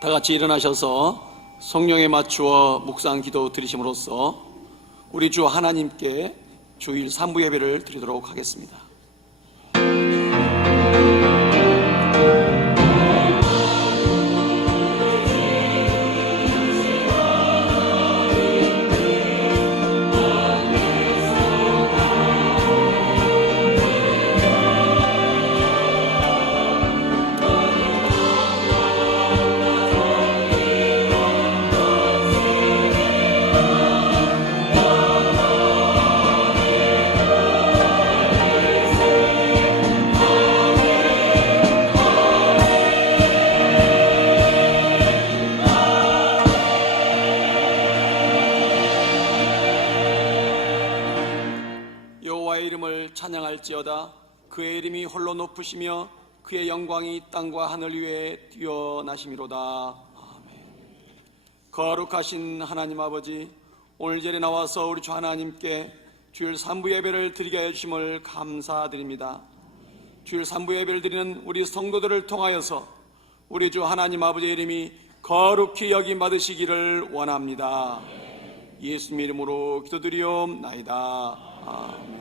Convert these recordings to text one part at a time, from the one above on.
다 같이 일어나셔서 성령에 맞추어 묵상 기도 드리심으로써 우리 주 하나님께 주일 3부 예배를 드리도록 하겠습니다. 여호와의 이름을 찬양할지어다. 그의 이름이 홀로 높으시며 그의 영광이 땅과 하늘 위에 뛰어나심이로다. 아멘. 거룩하신 하나님 아버지, 오늘 이 자리에 나와서 우리 주 하나님께 주일 3부 예배를 드리게 하여 주심을 감사드립니다. 주일 3부 예배를 드리는 우리 성도들을 통하여서 우리 주 하나님 아버지의 이름이 거룩히 여김 받으시기를 원합니다. 예수님 이름으로 기도드리옵나이다. 아멘.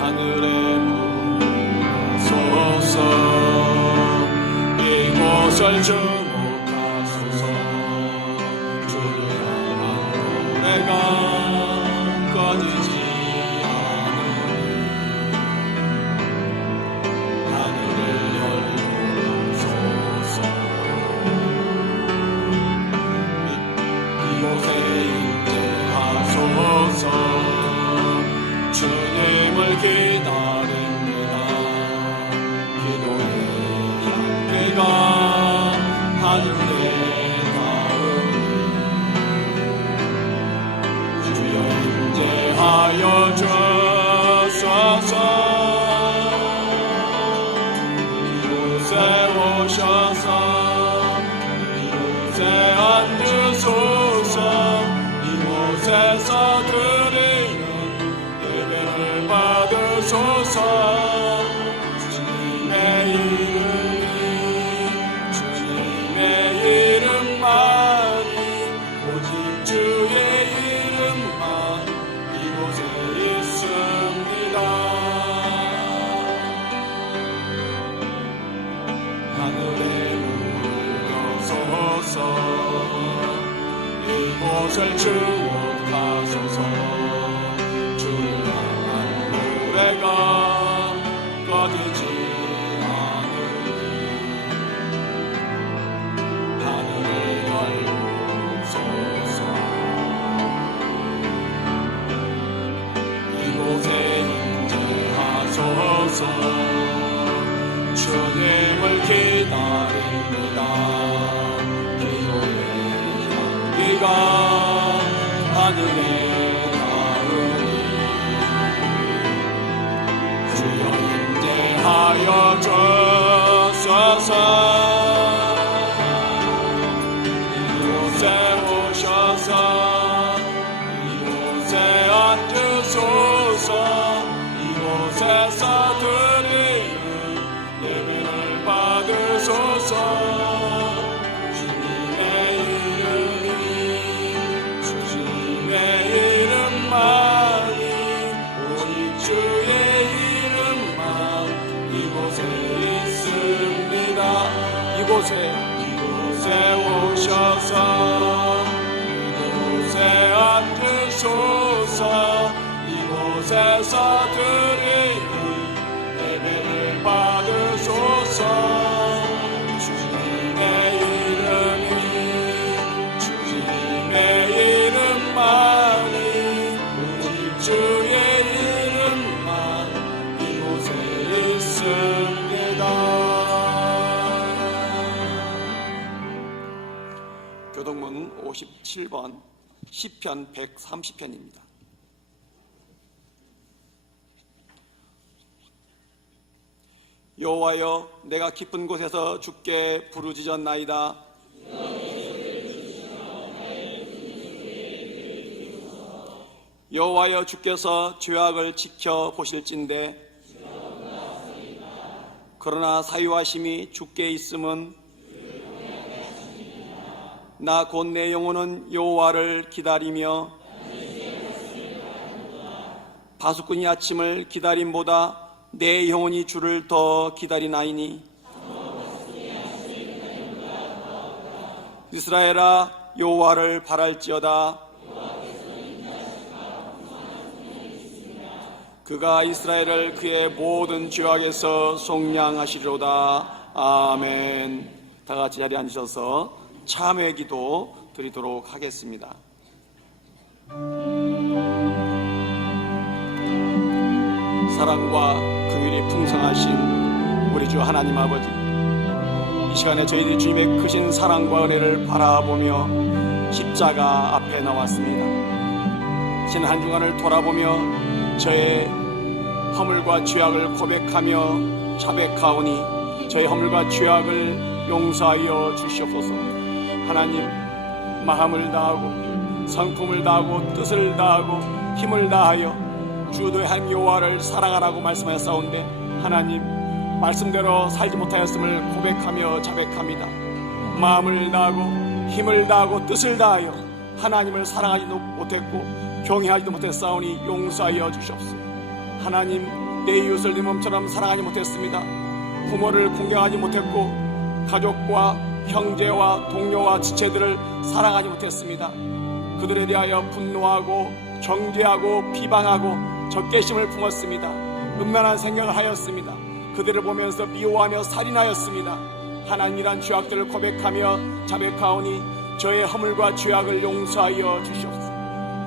하늘의 문 쏘서 이곳을 주목하소서. 주를 향한 노래가 꺼지지 않으니 하늘을 열고소서. 이곳에 임재하소서. 주님을 기다립니다. 기도의 향기가 하늘에 닿으니 주여 임재하여 주소서. 이곳에 오셔서 이곳에 앉으소서. 이곳에서 드리는 예배를 받으소서. 주님의 이름이 주님의 이름만이 오직 주의 이름만 이곳에 있습니다. 하늘의 문을 여소서. 이곳을 주목하소서. 주를 향한 노래가 꺼지지 않으니 하늘을 열고소서. 이곳에 임재하소서. 주님을 기다립니다. 기도의 향기가 하늘에 닿으니 주여 임재하여 주소서. 이곳에 오셔서 이곳에 앉으소서. 이곳에서 드리는 예배를 받으소서. 주님의 이름이 주님의 이름만이 오직 주의 이름만 이곳에 있습니다. 이곳에 오셔서 이곳에 앉으소서. 이곳에서 드리는 예배를 받으소서. 주님의 이름이 주님의 이름만이 오직 주의 이름만 이곳에 있습니다. 교동문 57번 시편 130편입니다. 여호와여, 내가 깊은 곳에서 주께 부르짖었나이다. 여호와여, 주께서 죄악을 지켜 보실진대. 그러나 사유하심이 주께 있음은 나 곧 내 영혼은 여호와를 기다리며 파수꾼이 아침을 기다림보다 내 영혼이 주를 더 기다리나이니. 이스라엘아, 여호와를 바랄지어다. 그가 이스라엘을 그의 모든 죄악에서 속량하시리로다. 아멘. 다 같이 자리에 앉으셔서 참회 기도 드리도록 하겠습니다. 사랑과 긍휼이 풍성하신 우리 주 하나님 아버지, 이 시간에 저희들이 주님의 크신 사랑과 은혜를 바라보며 십자가 앞에 나왔습니다. 지난 한 주간을 돌아보며 저의 허물과 죄악을 고백하며 자백하오니 저의 허물과 죄악을 용서하여 주시옵소서. 하나님, 마음을 다하고 성품을 다하고 뜻을 다하고 힘을 다하여 주도의 하나님 여호와를 사랑하라고 말씀하셨사온데, 하나님 말씀대로 살지 못하였음을 고백하며 자백합니다. 마음을 다하고 힘을 다하고 뜻을 다하여 하나님을 사랑하지도 못했고 경외하지도 못했사오니 용서하여 주시옵소서. 하나님, 내 이웃을 내 몸처럼 사랑하지 못했습니다. 부모를 공경하지 못했고 가족과 형제와 동료와 지체들을 사랑하지 못했습니다. 그들에 대하여 분노하고 정죄하고 비방하고 적개심을 품었습니다. 음란한 생각을 하였습니다. 그들을 보면서 미워하며 살인하였습니다. 하나님이란 죄악들을 고백하며 자백하오니 저의 허물과 죄악을 용서하여 주시옵소서.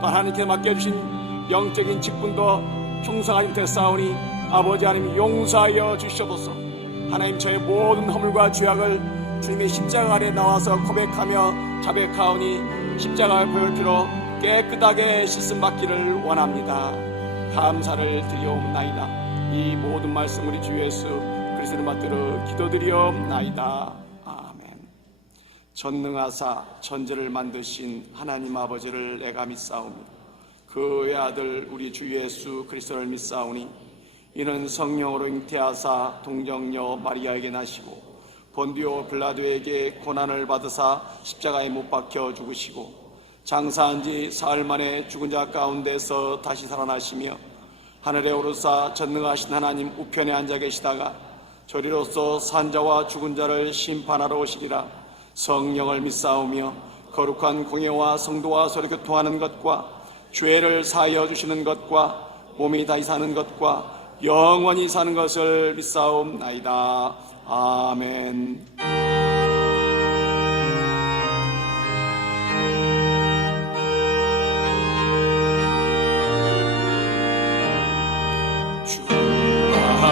또 하나님께 맡겨주신 영적인 직분도 충성하지 못했사오니 아버지 하나님 용서하여 주시옵소서. 하나님, 저의 모든 허물과 죄악을 주님의 십자가 아래 나와서 고백하며 자백하오니 십자가의 보혈 피로 깨끗하게 씻음 받기를 원합니다. 감사를 드리옵나이다. 이 모든 말씀 우리 주 예수 그리스도를 받들어 기도드리옵나이다. 아멘. 전능하사 천지를 만드신 하나님 아버지를 내가 믿사오며 그의 아들 우리 주 예수 그리스도를 믿사오니 이는 성령으로 잉태하사 동정녀 마리아에게 나시고 본디오 빌라도에게 고난을 받으사 십자가에 못 박혀 죽으시고 장사한 지 사흘 만에 죽은 자 가운데서 다시 살아나시며 하늘에 오르사 전능하신 하나님 우편에 앉아 계시다가 저리로서 산자와 죽은 자를 심판하러 오시리라. 성령을 믿사오며 거룩한 공예와 성도와 서로 교통하는 것과 죄를 사하여 주시는 것과 몸이 다시 사는 것과 영원히 사는 것을 믿사옵나이다. 아멘. 주가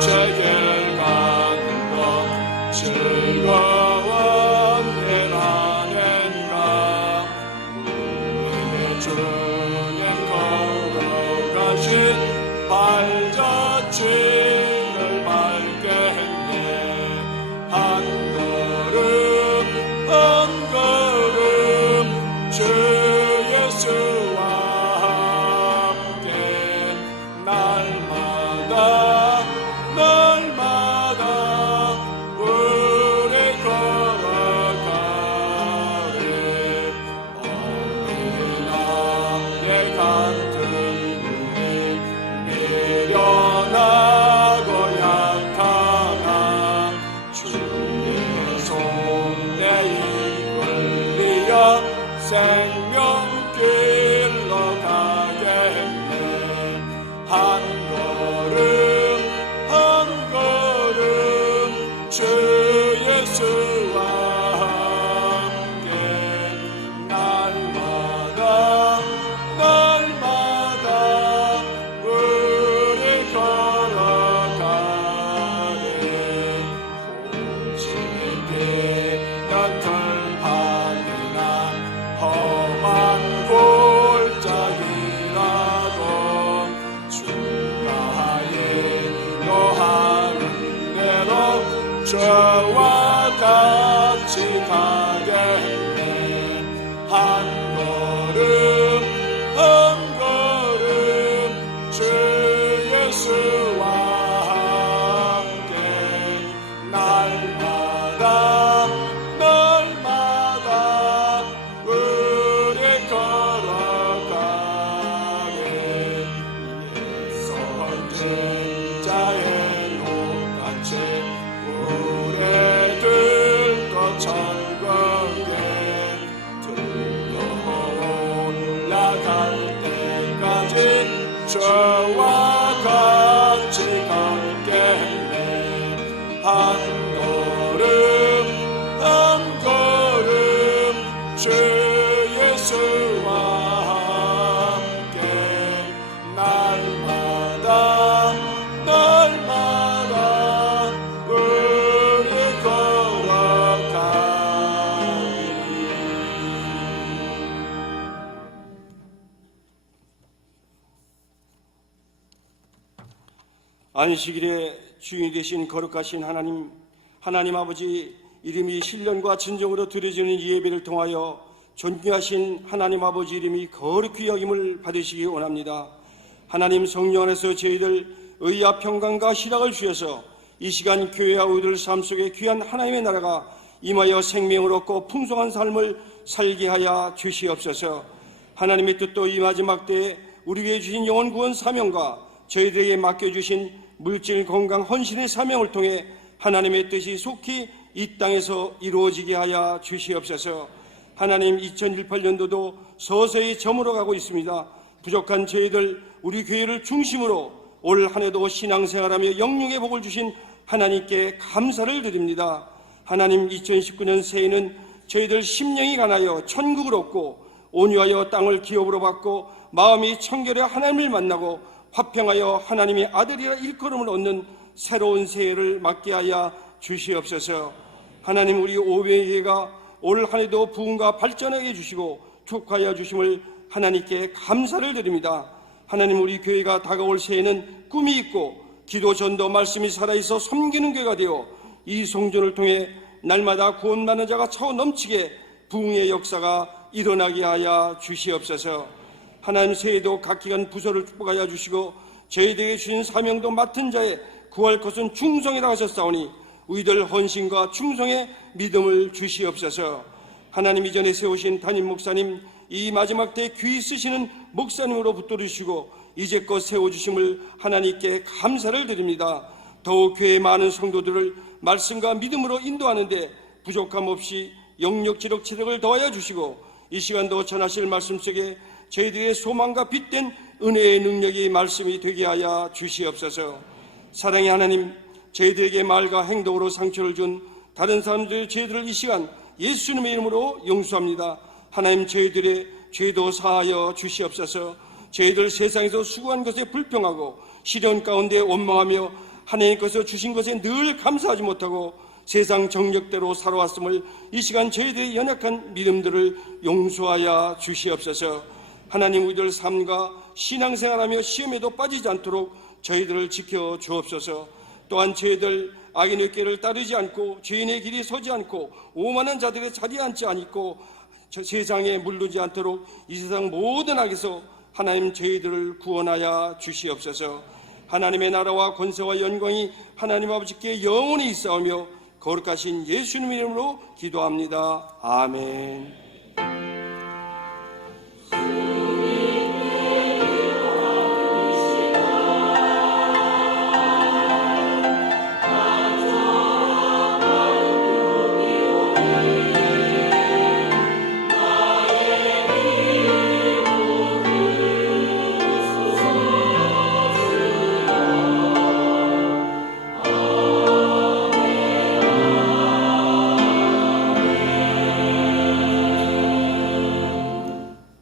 제길 가는 것 즐거운 일 아닌가. 우리 주님 걸어가신 발자취를 밟게 했네. 한 걸음 한 걸음 주 예수와 함께 날마다 날마다 우리 걸어가리. 어린아 내 같은 미련하고 약하나 주의 손에 이끌리어 생명길로 가겠네. 한 걸음 한 걸음 주 예수와 함께 날마다 날마다 우리 걸어가네. 고집이 털판이나 험한 골짜기라도 주가 인도하는 저와 같이 가겠네. 한 걸음 한 걸음 주 예수와 함께 날마다 날마다 우리 걸어가게. 선진자의 노같이 우리들도 천국에 들러 올라갈 때까지 저와 같이 갈겠네. 한 걸음 한 걸음 주 예수와 함께 날마다 날마다 우리 걸어가리. 안식일에 주인이 되신 거룩하신 하나님 아버지 이름이 신령과 진정으로 드려지는 이 예배를 통하여 존귀하신 하나님 아버지 이름이 거룩히 여김을 받으시기 원합니다. 하나님 성령 안에서 저희들 의와 평강과 희락을 주셔서 이 시간 교회와 우리들 삶 속에 귀한 하나님의 나라가 임하여 생명을 얻고 풍성한 삶을 살게 하여 주시옵소서. 하나님의 뜻도 이 마지막 때에 우리에게 주신 영혼 구원 사명과 저희들에게 맡겨주신 물질 건강 헌신의 사명을 통해 하나님의 뜻이 속히 이 땅에서 이루어지게 하여 주시옵소서. 하나님 2018년도도 서서히 저물어가고 있습니다. 부족한 저희들 우리 교회를 중심으로 올 한 해도 신앙생활하며 영육의 복을 주신 하나님께 감사를 드립니다. 하나님 2019년 새해에는 저희들 심령이 간하여 천국을 얻고 온유하여 땅을 기업으로 받고 마음이 청결해 하나님을 만나고 화평하여 하나님의 아들이라 일컬음을 얻는 새로운 새해를 맞게 하여 주시옵소서. 하나님 우리 오회회가 올 한 해도 부흥과 발전하게 해주시고 축하하여 주심을 하나님께 감사를 드립니다. 하나님 우리 교회가 다가올 새해는 꿈이 있고 기도 전도 말씀이 살아있어 섬기는 교회가 되어 이 성전을 통해 날마다 구원받는 자가 차고 넘치게 부흥의 역사가 일어나게 하여 주시옵소서. 하나님 새해도 각 기관 부서를 축복하여 주시고 저희들에게 주신 사명도 맡은 자의 구할 것은 충성이라 하셨사오니 우리들 헌신과 충성의 믿음을 주시옵소서. 하나님 이전에 세우신 담임 목사님 이 마지막 때 귀히 쓰시는 목사님으로 붙들으시고 이제껏 세워주심을 하나님께 감사를 드립니다. 더욱 교회의 많은 성도들을 말씀과 믿음으로 인도하는데 부족함 없이 영력지력 체력을 더하여 주시고 이 시간도 전하실 말씀 속에 저희들의 소망과 빛된 은혜의 능력이 말씀이 되게 하여 주시옵소서. 사랑의 하나님, 저희들에게 말과 행동으로 상처를 준 다른 사람들 저희들을 이 시간 예수님의 이름으로 용서합니다. 하나님 저희들의 죄도 사하여 주시옵소서. 저희들 세상에서 수고한 것에 불평하고 시련 가운데 원망하며 하나님께서 주신 것에 늘 감사하지 못하고 세상 정력대로 살아왔음을 이 시간 저희들의 연약한 믿음들을 용서하여 주시옵소서. 하나님 우리들 삶과 신앙생활하며 시험에도 빠지지 않도록 저희들을 지켜 주옵소서. 또한 저희들 악인의 길을 따르지 않고 죄인의 길이 서지 않고 오만한 자들의 자리에 앉지 않고 세상에 물르지 않도록 이 세상 모든 악에서 하나님 저희들을 구원하여 주시옵소서. 하나님의 나라와 권세와 영광이 하나님 아버지께 영원히 있사오며 거룩하신 예수님 이름으로 기도합니다. 아멘.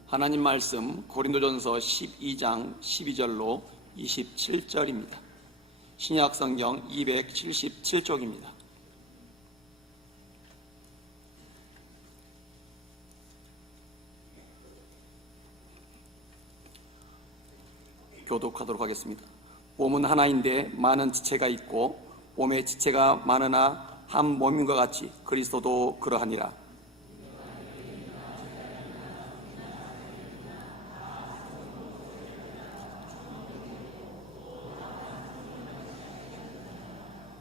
하나님 말씀 고린도전서 12장 12절로 27절입니다. 신약성경 277쪽입니다. 교독하도록 하겠습니다. 봄은 하나인데 많은 지체가 있고 봄에 지체가 많으나 한 몸인 것 같이 그리스도도 그러하니라.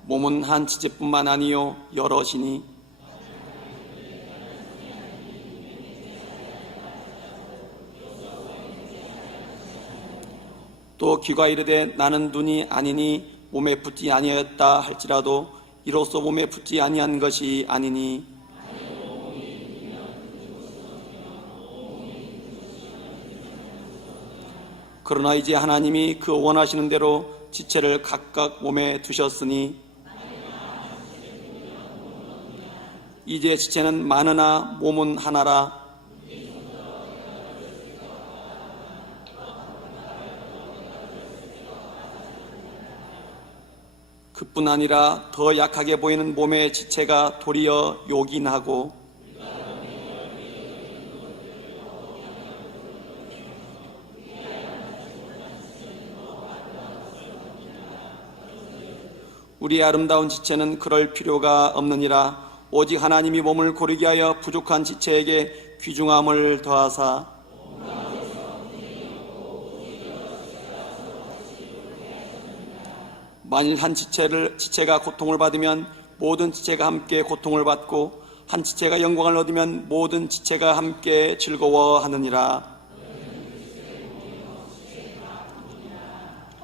몸은 한 지체뿐만 아니요 여럿이니 또 귀가 이르되 나는 눈이 아니니 몸에 붙지 아니하였다 할지라도 이로써 몸에 붙지 아니한 것이 아니니 그러나 이제 하나님이 그 원하시는 대로 지체를 각각 몸에 두셨으니 이제 지체는 많으나 몸은 하나라. 그뿐 아니라 더 약하게 보이는 몸의 지체가 도리어 요긴하고 우리의 아름다운 지체는 그럴 필요가 없느니라. 오직 하나님이 몸을 고르게 하여 부족한 지체에게 귀중함을 더하사 만일 한 지체가 고통을 받으면 모든 지체가 함께 고통을 받고 한 지체가 영광을 얻으면 모든 지체가 함께 즐거워하느니라.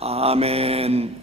아멘.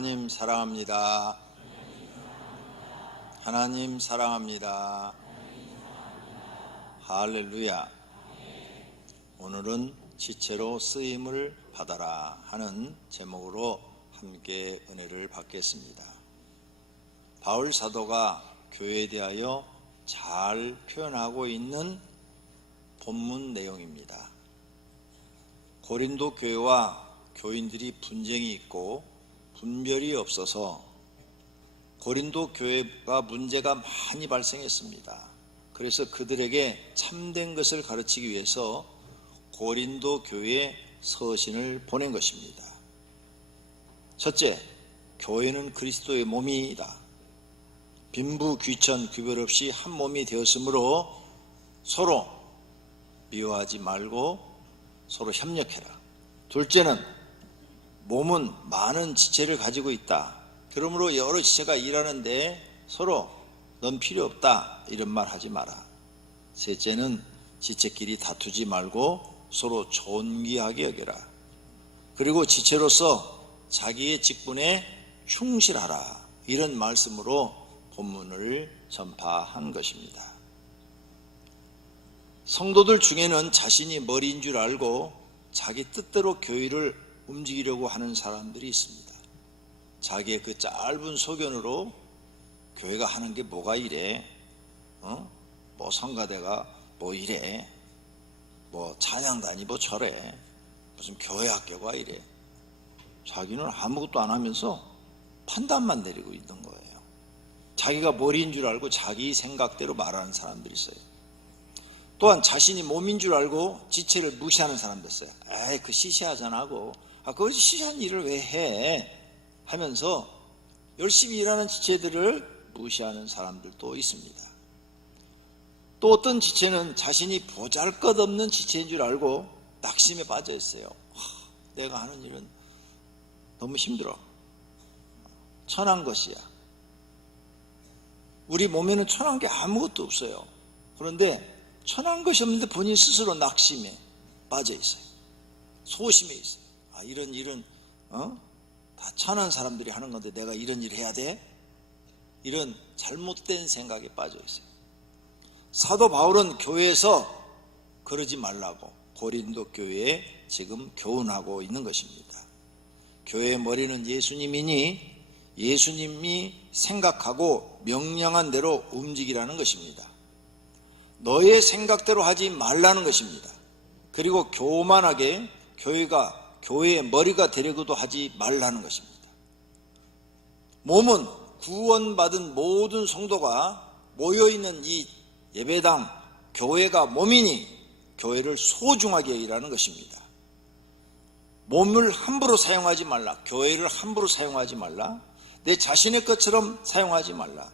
하나님 사랑합니다. 하나님 사랑합니다. 할렐루야. 오늘은 지체로 쓰임을 받아라 하는 제목으로 함께 은혜를 받겠습니다. 바울 사도가 교회에 대하여 잘 표현하고 있는 본문 내용입니다. 고린도 교회와 교인들이 분쟁이 있고 분별이 없어서 고린도 교회가 문제가 많이 발생했습니다. 그래서 그들에게 참된 것을 가르치기 위해서 고린도 교회에 서신을 보낸 것입니다. 첫째, 교회는 그리스도의 몸이다. 빈부 귀천 구별 없이 한 몸이 되었으므로 서로 미워하지 말고 서로 협력해라. 둘째는 몸은 많은 지체를 가지고 있다. 그러므로 여러 지체가 일하는데 서로 넌 필요 없다 이런 말 하지 마라. 셋째는 지체끼리 다투지 말고 서로 존귀하게 여겨라. 그리고 지체로서 자기의 직분에 충실하라. 이런 말씀으로 본문을 전파한 것입니다. 성도들 중에는 자신이 머리인 줄 알고 자기 뜻대로 교회를 움직이려고 하는 사람들이 있습니다. 자기의 그 짧은 소견으로 교회가 하는 게 뭐가 이래? 뭐 성가대가 뭐 이래? 뭐 찬양단이 뭐 저래? 무슨 교회 학교가 이래? 자기는 아무것도 안 하면서 판단만 내리고 있는 거예요. 자기가 머리인 줄 알고 자기 생각대로 말하는 사람들이 있어요. 또한 자신이 몸인 줄 알고 지체를 무시하는 사람도 있어요. 에이, 그 시시하잖아 하고, 그 시시한 일을 왜 해? 하면서 열심히 일하는 지체들을 무시하는 사람들도 있습니다. 또 어떤 지체는 자신이 보잘것없는 지체인 줄 알고 낙심에 빠져 있어요. 내가 하는 일은 너무 힘들어. 천한 것이야. 우리 몸에는 천한 게 아무것도 없어요. 그런데 천한 것이 없는데 본인 스스로 낙심에 빠져 있어요. 소심해 있어요. 이런 일은 다 천한 사람들이 하는 건데 내가 이런 일 해야 돼? 이런 잘못된 생각에 빠져 있어요. 사도 바울은 교회에서 그러지 말라고 고린도 교회에 지금 교훈하고 있는 것입니다. 교회의 머리는 예수님이니 예수님이 생각하고 명령한 대로 움직이라는 것입니다. 너의 생각대로 하지 말라는 것입니다. 그리고 교만하게 교회가 교회의 머리가 되려고도 하지 말라는 것입니다. 몸은 구원받은 모든 성도가 모여있는 이 예배당, 교회가 몸이니 교회를 소중하게 여기라는 것입니다. 몸을 함부로 사용하지 말라. 교회를 함부로 사용하지 말라. 내 자신의 것처럼 사용하지 말라.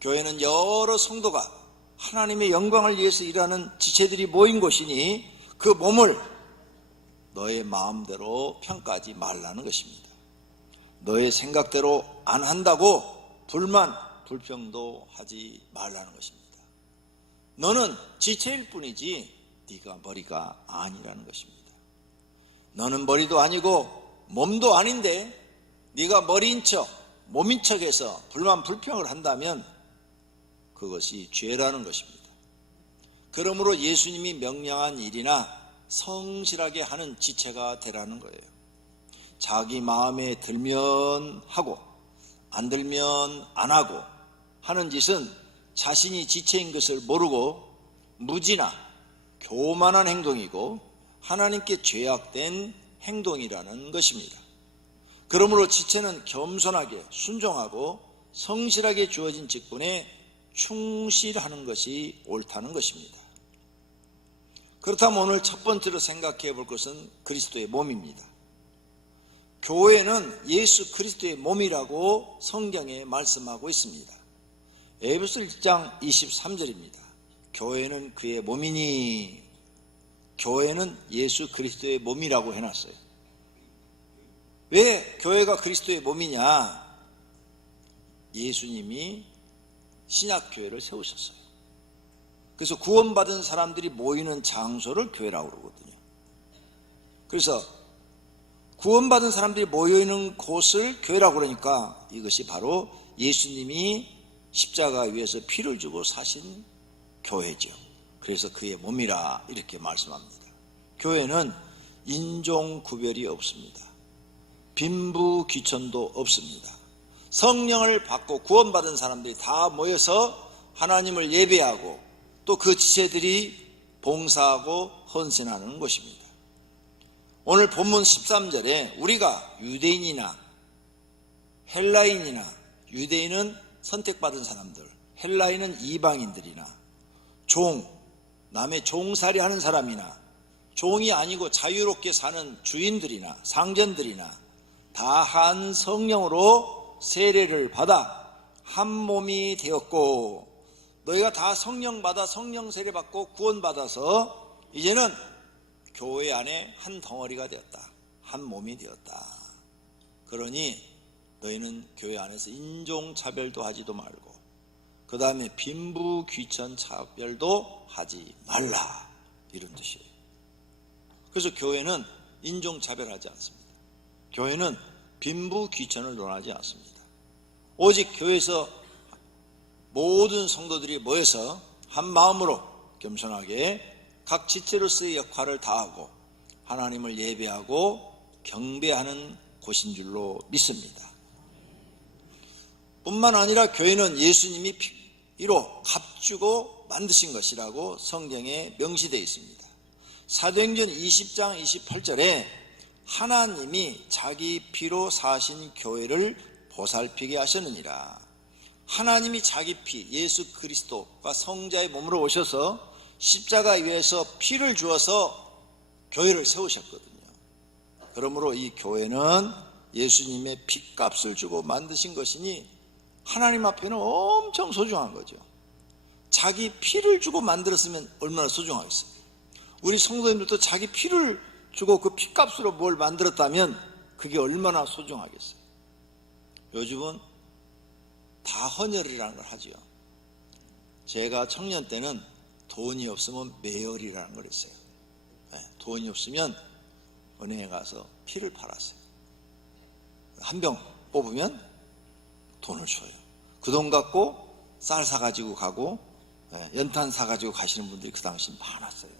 교회는 여러 성도가 하나님의 영광을 위해서 일하는 지체들이 모인 곳이니 그 몸을 너의 마음대로 평가하지 말라는 것입니다. 너의 생각대로 안 한다고 불만, 불평도 하지 말라는 것입니다. 너는 지체일 뿐이지 네가 머리가 아니라는 것입니다. 너는 머리도 아니고 몸도 아닌데 네가 머리인 척, 몸인 척해서 불만, 불평을 한다면 그것이 죄라는 것입니다. 그러므로 예수님이 명령한 일이나 성실하게 하는 지체가 되라는 거예요. 자기 마음에 들면 하고 안 들면 안 하고 하는 짓은 자신이 지체인 것을 모르고 무지나 교만한 행동이고 하나님께 죄악된 행동이라는 것입니다. 그러므로 지체는 겸손하게 순종하고 성실하게 주어진 직분에 충실하는 것이 옳다는 것입니다. 그렇다면 오늘 첫 번째로 생각해 볼 것은 그리스도의 몸입니다. 교회는 예수 그리스도의 몸이라고 성경에 말씀하고 있습니다. 에베소 1장 23절입니다. 교회는 그의 몸이니, 교회는 예수 그리스도의 몸이라고 해놨어요. 왜 교회가 그리스도의 몸이냐? 예수님이 신약교회를 세우셨어요. 그래서 구원받은 사람들이 모이는 장소를 교회라고 그러거든요. 그래서 구원받은 사람들이 모여있는 곳을 교회라고 그러니까 이것이 바로 예수님이 십자가 위에서 피를 주고 사신 교회죠. 그래서 그의 몸이라 이렇게 말씀합니다. 교회는 인종 구별이 없습니다. 빈부 귀천도 없습니다. 성령을 받고 구원받은 사람들이 다 모여서 하나님을 예배하고 또 그 지체들이 봉사하고 헌신하는 곳입니다. 오늘 본문 13절에 우리가 유대인이나 헬라인이나, 유대인은 선택받은 사람들, 헬라인은 이방인들이나 남의 종살이 하는 사람이나 종이 아니고 자유롭게 사는 주인들이나 상전들이나 다 한 성령으로 세례를 받아 한 몸이 되었고, 너희가 다 성령 받아 성령 세례 받고 구원받아서 이제는 교회 안에 한 덩어리가 되었다. 한 몸이 되었다. 그러니 너희는 교회 안에서 인종차별도 하지도 말고 그 다음에 빈부 귀천 차별도 하지 말라, 이런 뜻이에요. 그래서 교회는 인종차별하지 않습니다. 교회는 빈부 귀천을 논하지 않습니다. 오직 교회에서 모든 성도들이 모여서 한 마음으로 겸손하게 각 지체로서의 역할을 다하고 하나님을 예배하고 경배하는 곳인 줄로 믿습니다. 뿐만 아니라 교회는 예수님이 피로 값주고 만드신 것이라고 성경에 명시되어 있습니다. 사도행전 20장 28절에 하나님이 자기 피로 사신 교회를 보살피게 하셨느니라. 하나님이 자기 피, 예수 그리스도가 성자의 몸으로 오셔서 십자가 위에서 피를 주어서 교회를 세우셨거든요. 그러므로 이 교회는 예수님의 피값을 주고 만드신 것이니 하나님 앞에는 엄청 소중한 거죠. 자기 피를 주고 만들었으면 얼마나 소중하겠어요. 우리 성도님들도 자기 피를 주고 그 피값으로 뭘 만들었다면 그게 얼마나 소중하겠어요. 요즘은 다 헌혈이라는 걸 하죠. 제가 청년 때는 돈이 없으면 매혈이라는 걸 했어요. 돈이 없으면 은행에 가서 피를 팔았어요. 한 병 뽑으면 돈을 줘요. 그 돈 갖고 쌀 사가지고 가고 연탄 사가지고 가시는 분들이 그 당시 많았어요.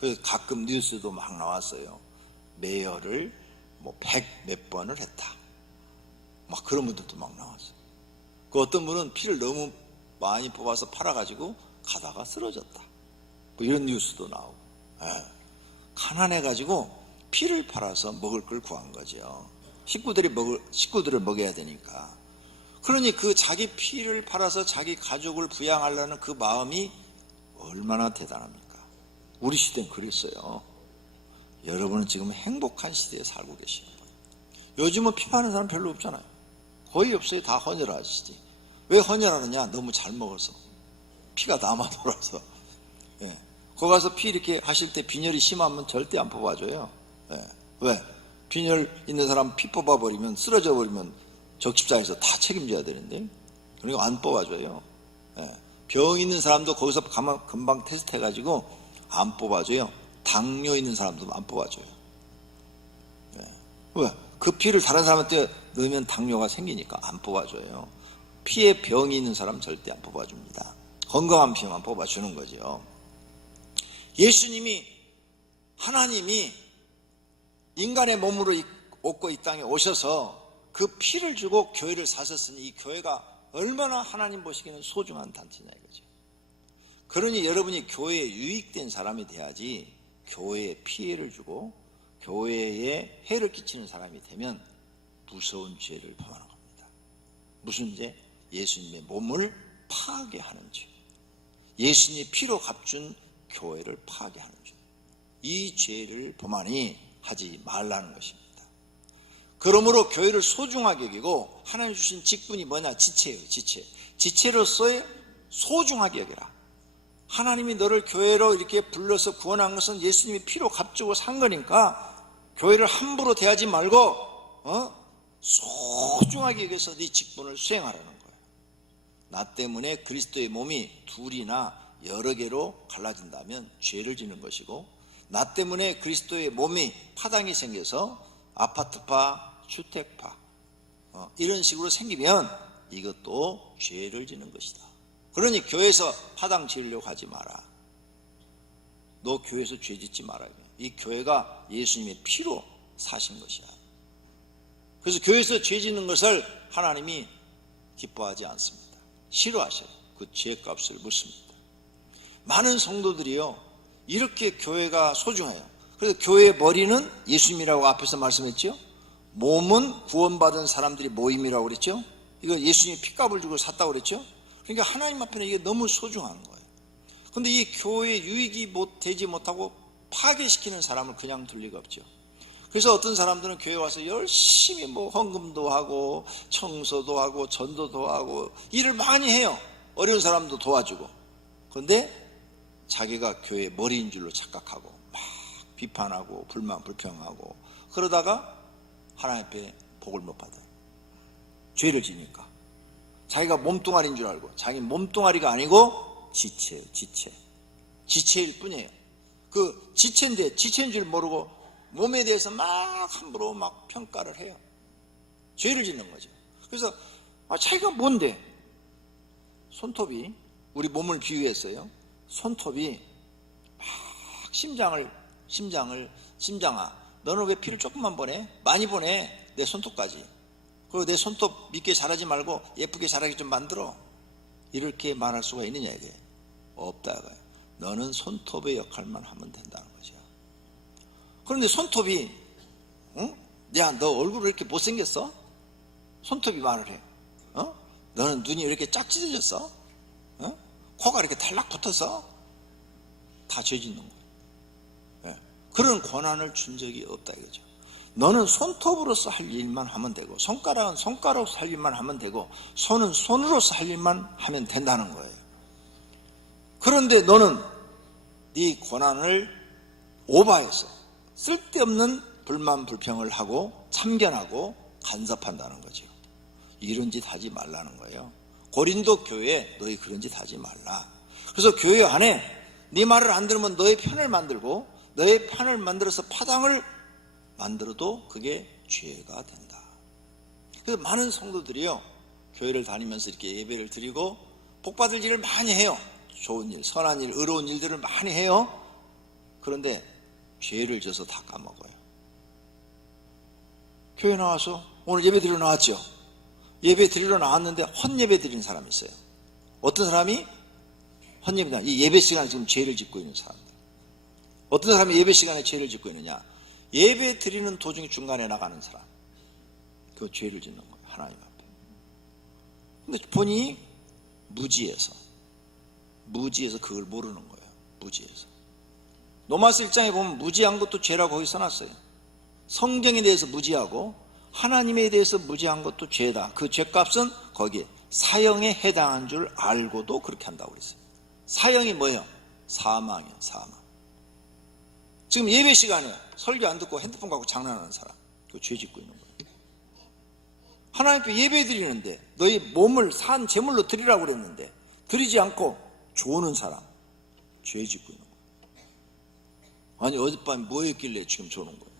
그래서 가끔 뉴스도 막 나왔어요. 매혈을 뭐 100 몇 번을 했다. 막 그런 분들도 막 나왔어요. 그 어떤 분은 피를 너무 많이 뽑아서 팔아가지고 가다가 쓰러졌다. 뭐 이런 뉴스도 나오고. 가난해가지고 피를 팔아서 먹을 걸 구한 거죠. 식구들을 먹여야 되니까. 그러니 그 자기 피를 팔아서 자기 가족을 부양하려는 그 마음이 얼마나 대단합니까? 우리 시대는 그랬어요. 여러분은 지금 행복한 시대에 살고 계시는 거예요. 요즘은 피 파는 사람 별로 없잖아요. 거의 없어요. 다 헌혈하시지. 왜 헌혈하느냐? 너무 잘 먹어서. 피가 남아 돌아서. 거기 가서 피 이렇게 하실 때 빈혈이 심하면 절대 안 뽑아줘요. 왜? 빈혈 있는 사람 피 뽑아버리면, 쓰러져 버리면 적십자에서 다 책임져야 되는데, 그러니까 안 뽑아줘요. 병 있는 사람도 거기서 금방 테스트 해가지고 안 뽑아줘요. 당뇨 있는 사람도 안 뽑아줘요. 왜? 그 피를 다른 사람한테 넣으면 당뇨가 생기니까 안 뽑아줘요. 피에 병이 있는 사람 절대 안 뽑아줍니다. 건강한 피만 뽑아주는 거죠. 예수님이, 하나님이 인간의 몸으로 옷고 이 땅에 오셔서 그 피를 주고 교회를 사셨으니 이 교회가 얼마나 하나님 보시기에는 소중한 단체냐 이거죠. 그러니 여러분이 교회에 유익된 사람이 돼야지, 교회에 피해를 주고 교회에 해를 끼치는 사람이 되면 무서운 죄를 범하는 겁니다. 무슨 죄? 예수님의 몸을 파괴하는 죄. 예수님이 피로 값준 교회를 파괴하는 죄. 이 죄를 범하니 하지 말라는 것입니다. 그러므로 교회를 소중하게 여기고, 하나님 주신 직분이 뭐냐? 지체예요. 지체로서의 소중하게 여기라. 하나님이 너를 교회로 이렇게 불러서 구원한 것은 예수님이 피로 값주고 산 거니까 교회를 함부로 대하지 말고 소중하게 여겨서 네 직분을 수행하라는 거예요. 나 때문에 그리스도의 몸이 둘이나 여러 개로 갈라진다면 죄를 지는 것이고, 나 때문에 그리스도의 몸이 파당이 생겨서 아파트파, 주택파 이런 식으로 생기면 이것도 죄를 짓는 것이다. 그러니 교회에서 파당 지으려고 하지 마라. 너 교회에서 죄 짓지 마라. 이 교회가 예수님의 피로 사신 것이야. 그래서 교회에서 죄 짓는 것을 하나님이 기뻐하지 않습니다. 싫어하셔요. 그 죄값을 묻습니다. 많은 성도들이요, 이렇게 교회가 소중해요. 그래서 교회의 머리는 예수님이라고 앞에서 말씀했죠. 몸은 구원받은 사람들이 모임이라고 그랬죠. 이거 예수님이 핏값을 주고 샀다고 그랬죠. 그러니까 하나님 앞에는 이게 너무 소중한 거예요. 그런데 이 교회에 유익이 되지 못하고 파괴시키는 사람을 그냥 둘 리가 없죠. 그래서 어떤 사람들은 교회 와서 열심히 헌금도 하고 청소도 하고 전도도 하고 일을 많이 해요. 어려운 사람도 도와주고. 그런데 자기가 교회의 머리인 줄로 착각하고 막 비판하고 불만 불평하고 그러다가 하나님 앞에 복을 못 받아요. 죄를 지니까. 자기가 몸뚱아리인 줄 알고 자기 몸뚱아리가 아니고 지체일 뿐이에요. 그 지체인데 지체인 줄 모르고 몸에 대해서 막 함부로 막 평가를 해요. 죄를 짓는 거죠. 그래서 자기가 뭔데? 손톱이, 우리 몸을 비유했어요. 손톱이 막 심장아 너는 왜 피를 조금만 보내? 많이 보내. 내 손톱까지. 그리고 내 손톱 믿게 자라지 말고 예쁘게 자라게 좀 만들어. 이렇게 말할 수가 있느냐 이게? 없다. 너는 손톱의 역할만 하면 된다는 거죠. 그런데 손톱이 야, 너 얼굴이 이렇게 못생겼어? 손톱이 말을 해. 너는 눈이 이렇게 짝찢어졌어? 코가 이렇게 달락붙어서? 다 죄 짓는 거예요. 그런 권한을 준 적이 없다 이거죠. 너는 손톱으로서 할 일만 하면 되고 손가락은 손가락으로서 할 일만 하면 되고 손은 손으로서 할 일만 하면 된다는 거예요. 그런데 너는 네 권한을 오버해서 쓸데없는 불만 불평을 하고 참견하고 간섭한다는 거죠. 이런 짓 하지 말라는 거예요. 고린도 교회에 너희 그런 짓 하지 말라. 그래서 교회 안에 네 말을 안 들으면 너의 편을 만들고 너의 편을 만들어서 파당을 만들어도 그게 죄가 된다. 그래서 많은 성도들이요, 교회를 다니면서 이렇게 예배를 드리고 복받을 일을 많이 해요. 좋은 일, 선한 일, 의로운 일들을 많이 해요. 그런데 죄를 져서 다 까먹어요. 교회 나와서 오늘 예배 드리러 나왔죠. 예배 드리러 나왔는데 헛예배 드리는 사람이 있어요. 어떤 사람이 헛예배다. 이 예배 시간에 지금 죄를 짓고 있는 사람들. 어떤 사람이 예배 시간에 죄를 짓고 있느냐? 예배 드리는 도중 중간에 나가는 사람. 그 죄를 짓는 거예요. 하나님 앞에. 근데 본인이 무지해서 그걸 모르는 거예요. 무지해서. 로마서 1장에 보면 무지한 것도 죄라고 거기 써놨어요. 성경에 대해서 무지하고 하나님에 대해서 무지한 것도 죄다. 그 죄값은 거기에 사형에 해당한 줄 알고도 그렇게 한다고 그랬어요. 사형이 뭐예요? 사망이요. 사망. 지금 예배 시간에 설교 안 듣고 핸드폰 갖고 장난하는 사람, 그 죄 짓고 있는 거예요. 하나님께 예배 드리는데 너희 몸을 산 제물로 드리라고 그랬는데 드리지 않고 조는 사람, 죄 짓고 있는 거예요. 아니 어젯밤에 뭐 했길래 지금 조는 거예요?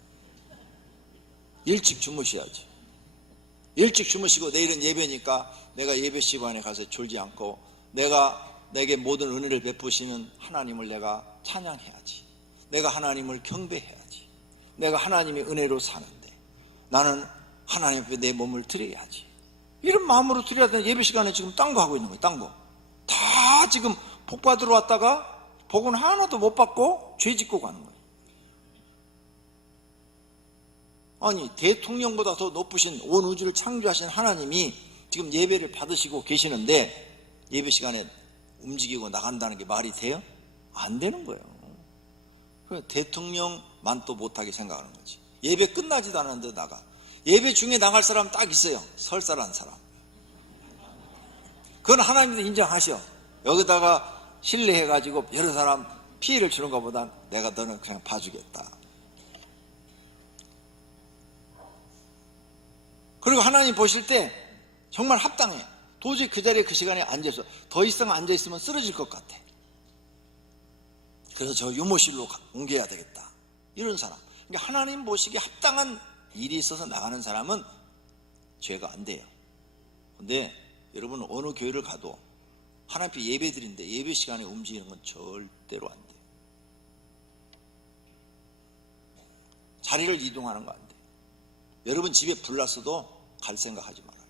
일찍 주무셔야지. 일찍 주무시고 내일은 예배니까 내가 예배 시간에 가서 졸지 않고 내게 모든 은혜를 베푸시는 하나님을 내가 찬양해야지. 내가 하나님을 경배해야지. 내가 하나님의 은혜로 사는데 나는 하나님 앞에 내 몸을 드려야지. 이런 마음으로 드려야 되는 예배 시간에 지금 딴 거 하고 있는 거예요. 딴 거. 다 지금 복 받으러 왔다가 복은 하나도 못 받고 죄 짓고 가는 거예요. 아니 대통령보다 더 높으신 온 우주를 창조하신 하나님이 지금 예배를 받으시고 계시는데 예배 시간에 움직이고 나간다는 게 말이 돼요? 안 되는 거예요. 대통령만 또 못하게 생각하는 거지. 예배 끝나지도 않았는데 나가. 예배 중에 나갈 사람 딱 있어요. 설사란 사람. 그건 하나님도 인정하셔. 여기다가 신뢰해가지고 여러 사람 피해를 주는 것보단 내가 너는 그냥 봐주겠다. 그리고 하나님 보실 때 정말 합당해. 도저히 그 자리에 그 시간에 앉아서 더 이상 앉아있으면 쓰러질 것 같아. 그래서 저 유모실로 옮겨야 되겠다. 이런 사람. 그러니까 하나님 보시기에 합당한 일이 있어서 나가는 사람은 죄가 안 돼요. 근데 여러분 어느 교회를 가도 하나님 앞에 예배 드린데 예배 시간에 움직이는 건 절대로 안 돼요. 자리를 이동하는 거 안 돼요. 여러분 집에 불 났어도 갈 생각 하지 말아요.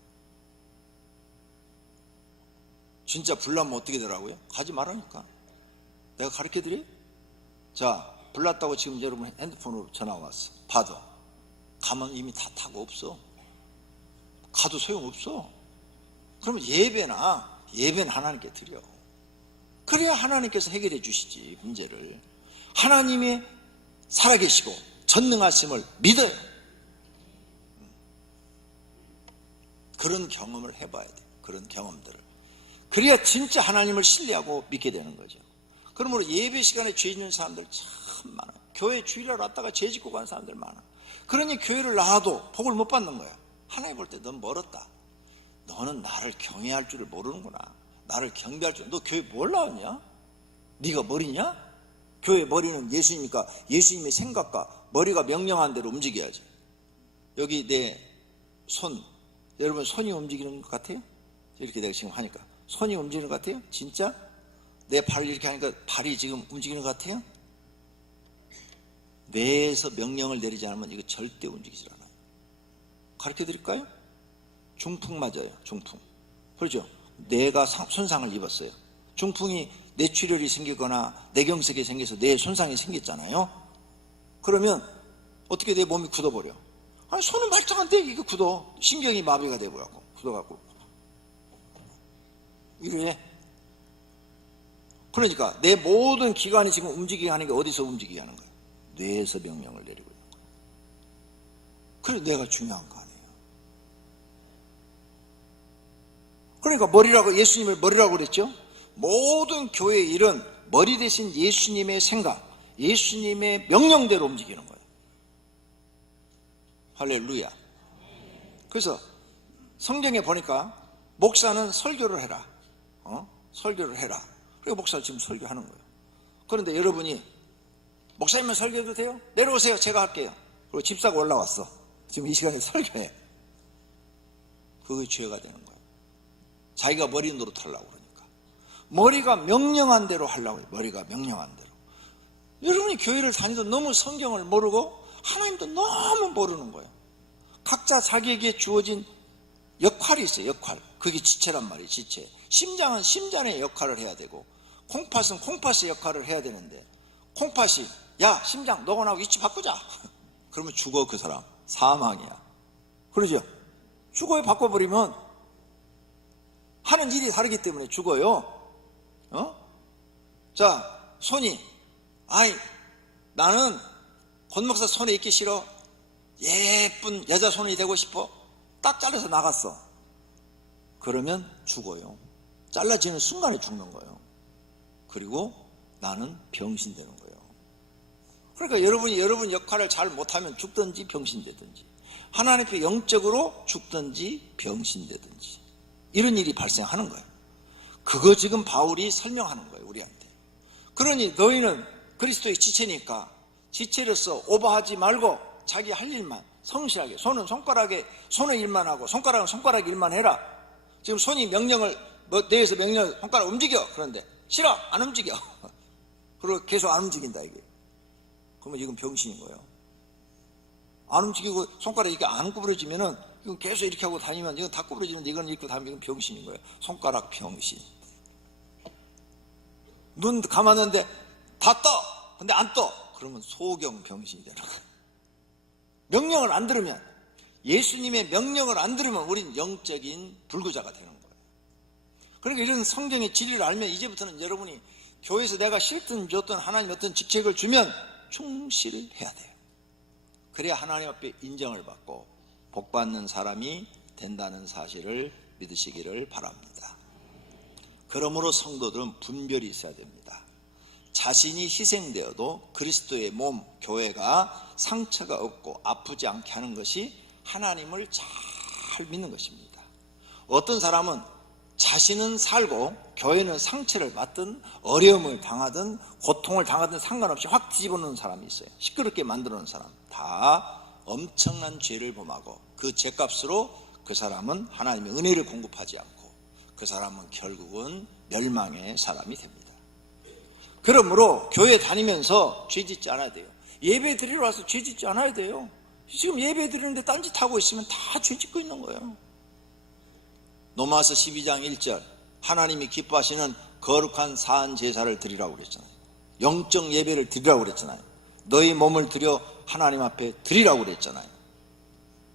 진짜 불 나면 어떻게 되라고요? 가지 말라니까. 내가 가르쳐 드려요? 자, 불 났다고 지금 여러분 핸드폰으로 전화 왔어. 받아. 가면 이미 다 타고 없어. 가도 소용없어. 그러면 예배는 하나님께 드려. 그래야 하나님께서 해결해 주시지, 문제를. 하나님이 살아계시고 전능하심을 믿어요. 그런 경험을 해봐야 돼요. 그런 경험들을. 그래야 진짜 하나님을 신뢰하고 믿게 되는 거죠. 그러므로 예배 시간에 죄 짓는 사람들 참 많아요. 교회 주일날 왔다가 죄 짓고 가는 사람들 많아. 그러니 교회를 나와도 복을 못 받는 거야. 하나님 볼 때 넌 멀었다. 너는 나를 경외할 줄을 모르는구나. 나를 경배할 줄. 너 교회 뭘 나왔냐? 네가 머리냐? 교회 머리는 예수니까 예수님의 생각과 머리가 명령한 대로 움직여야지. 여기 내 손, 여러분 손이 움직이는 것 같아요? 이렇게 내가 지금 하니까 손이 움직이는 것 같아요? 진짜? 내 발을 이렇게 하니까 발이 지금 움직이는 것 같아요? 뇌에서 명령을 내리지 않으면 이거 절대 움직이질 않아요. 가르쳐 드릴까요? 중풍 맞아요. 중풍. 그렇죠? 뇌가 손상을 입었어요. 중풍이 뇌출혈이 생기거나 뇌경색이 생겨서 뇌에 손상이 생겼잖아요. 그러면 어떻게 내 몸이 굳어버려? 아니 손은 말짱한데 이거 굳어. 신경이 마비가 돼버려갖고 굳어갖고 이래. 그러니까 내 모든 기관이 지금 움직이게 하는 게 어디서 움직이게 하는 거예요? 뇌에서 명령을 내리고 있는 거예요. 그래서 뇌가 중요한 거 아니에요. 그러니까 머리라고, 예수님을 머리라고 그랬죠. 모든 교회의 일은 머리 대신 예수님의 생각, 예수님의 명령대로 움직이는 거예요. 할렐루야. 그래서 성경에 보니까 목사는 설교를 해라. 설교를 해라. 그리고 목사를 지금 설교하는 거예요. 그런데 여러분이 목사님만 설교해도 돼요? 내려오세요. 제가 할게요. 그리고 집사가 올라왔어. 지금 이 시간에 설교해. 그게 죄가 되는 거예요. 자기가 머리 노릇하려고 그러니까. 머리가 명령한 대로 하려고 해요. 머리가 명령한 대로. 여러분이 교회를 다니도 너무 성경을 모르고 하나님도 너무 모르는 거예요. 각자 자기에게 주어진 역할이 있어요. 역할. 그게 지체란 말이에요. 지체. 심장은 심장의 역할을 해야 되고 콩팥은 콩팥의 역할을 해야 되는데 콩팥이 야 심장 너가 나하고 위치 바꾸자. 그러면 죽어. 그 사람 사망이야. 그러죠? 죽어요. 바꿔버리면 하는 일이 다르기 때문에 죽어요. 자, 손이 나는 권 목사 손에 있기 싫어. 예쁜 여자 손이 되고 싶어. 딱 잘라서 나갔어. 그러면 죽어요. 잘라지는 순간에 죽는 거예요. 그리고 나는 병신되는 거예요. 그러니까 여러분이 여러분 역할을 잘 못하면 죽든지 병신되든지, 하나님 앞에 영적으로 죽든지 병신되든지 이런 일이 발생하는 거예요. 그거 지금 바울이 설명하는 거예요. 우리한테. 그러니 너희는 그리스도의 지체니까 지체로서 오버하지 말고 자기 할 일만 성실하게, 손은 손의 일만 하고 손가락은 손가락 일만 해라. 지금 손이 명령을 뇌에서 명령을 손가락 움직여. 그런데 싫어, 안 움직여. 그리고 계속 안 움직인다 이게. 그러면 이건 병신인 거예요. 안 움직이고 손가락이 이렇게 안 구부러지면은 이건 계속 이렇게 하고 다니면 이건 다 구부러지는데 이건 이렇게 다니면 이건 병신인 거예요. 손가락 병신. 눈 감았는데 다 떠. 근데 안 떠. 그러면 소경 병신이 되는 거예요. 명령을 안 들으면, 예수님의 명령을 안 들으면 우린 영적인 불구자가 되는 거예요. 그러니까 이런 성경의 진리를 알면 이제부터는 여러분이 교회에서 내가 싫든 좋든 하나님 어떤 직책을 주면 충실해야 돼요. 그래야 하나님 앞에 인정을 받고 복받는 사람이 된다는 사실을 믿으시기를 바랍니다. 그러므로 성도들은 분별이 있어야 됩니다. 자신이 희생되어도 그리스도의 몸, 교회가 상처가 없고 아프지 않게 하는 것이 하나님을 잘 믿는 것입니다. 어떤 사람은 자신은 살고 교회는 상처를 받든 어려움을 당하든 고통을 당하든 상관없이 확 뒤집어놓는 사람이 있어요. 시끄럽게 만들어놓은 사람. 다 엄청난 죄를 범하고 그 죄값으로 그 사람은 하나님의 은혜를 공급하지 않고 그 사람은 결국은 멸망의 사람이 됩니다. 그러므로 교회 다니면서 죄 짓지 않아야 돼요. 예배 드리러 와서 죄 짓지 않아야 돼요. 지금 예배 드리는데 딴짓하고 있으면 다 죄 짓고 있는 거예요. 로마서 12장 1절 하나님이 기뻐하시는 거룩한 사한 제사를 드리라고 그랬잖아요. 영적 예배를 드리라고 그랬잖아요. 너희 몸을 들여 하나님 앞에 드리라고 그랬잖아요.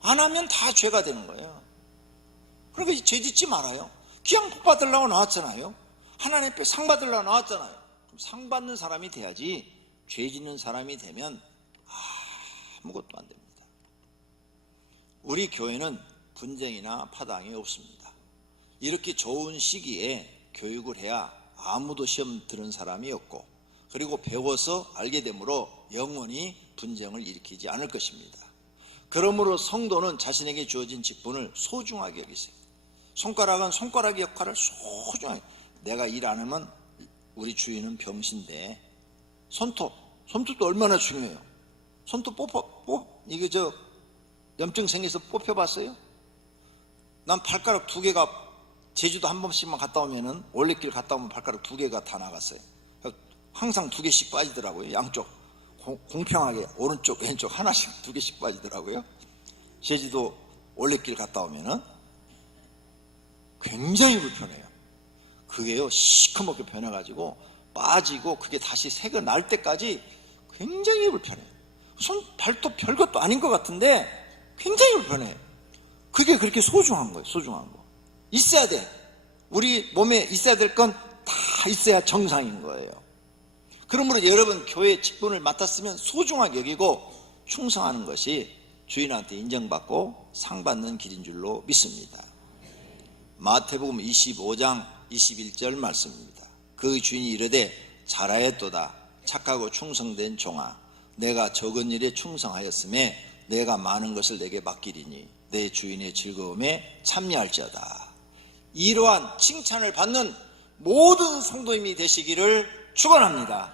안 하면 다 죄가 되는 거예요. 그러니까 죄 짓지 말아요. 그냥 복 받으려고 나왔잖아요. 하나님 앞에 상 받으려고 나왔잖아요. 그럼 상 받는 사람이 돼야지 죄 짓는 사람이 되면 아무것도 안 됩니다. 우리 교회는 분쟁이나 파당이 없습니다. 이렇게 좋은 시기에 교육을 해야 아무도 시험 들은 사람이 없고 그리고 배워서 알게 되므로 영원히 분쟁을 일으키지 않을 것입니다. 그러므로 성도는 자신에게 주어진 직분을 소중하게 여기세요. 손가락은 손가락의 역할을 소중하게. 내가 일 안 하면 우리 주인은 병신데 손톱도 얼마나 중요해요. 손톱 이게 염증 생겨서 뽑혀봤어요? 난 발가락 2개가 제주도 한 번씩만 갔다 오면은 올레길 갔다 오면 발가락 2개가 다 나갔어요. 항상 2개씩 빠지더라고요. 양쪽 공평하게 오른쪽 왼쪽 하나씩 2개씩 빠지더라고요. 제주도 올레길 갔다 오면은 굉장히 불편해요. 그게요 시커멓게 변해가지고 빠지고 그게 다시 새가 날 때까지 굉장히 불편해요. 발톱 별것도 아닌 것 같은데 굉장히 불편해요. 그게 그렇게 소중한 거예요. 소중한 거 있어야 돼. 우리 몸에 있어야 될 건 다 있어야 정상인 거예요. 그러므로 여러분 교회 직분을 맡았으면 소중하게 여기고 충성하는 것이 주인한테 인정받고 상 받는 길인 줄로 믿습니다. 마태복음 25장 21절 말씀입니다. 그 주인이 이르되 잘하였도다 착하고 충성된 종아 내가 적은 일에 충성하였음에 내가 많은 것을 내게 맡기리니 내 주인의 즐거움에 참여할지어다. 이러한 칭찬을 받는 모든 성도님이 되시기를 축원합니다.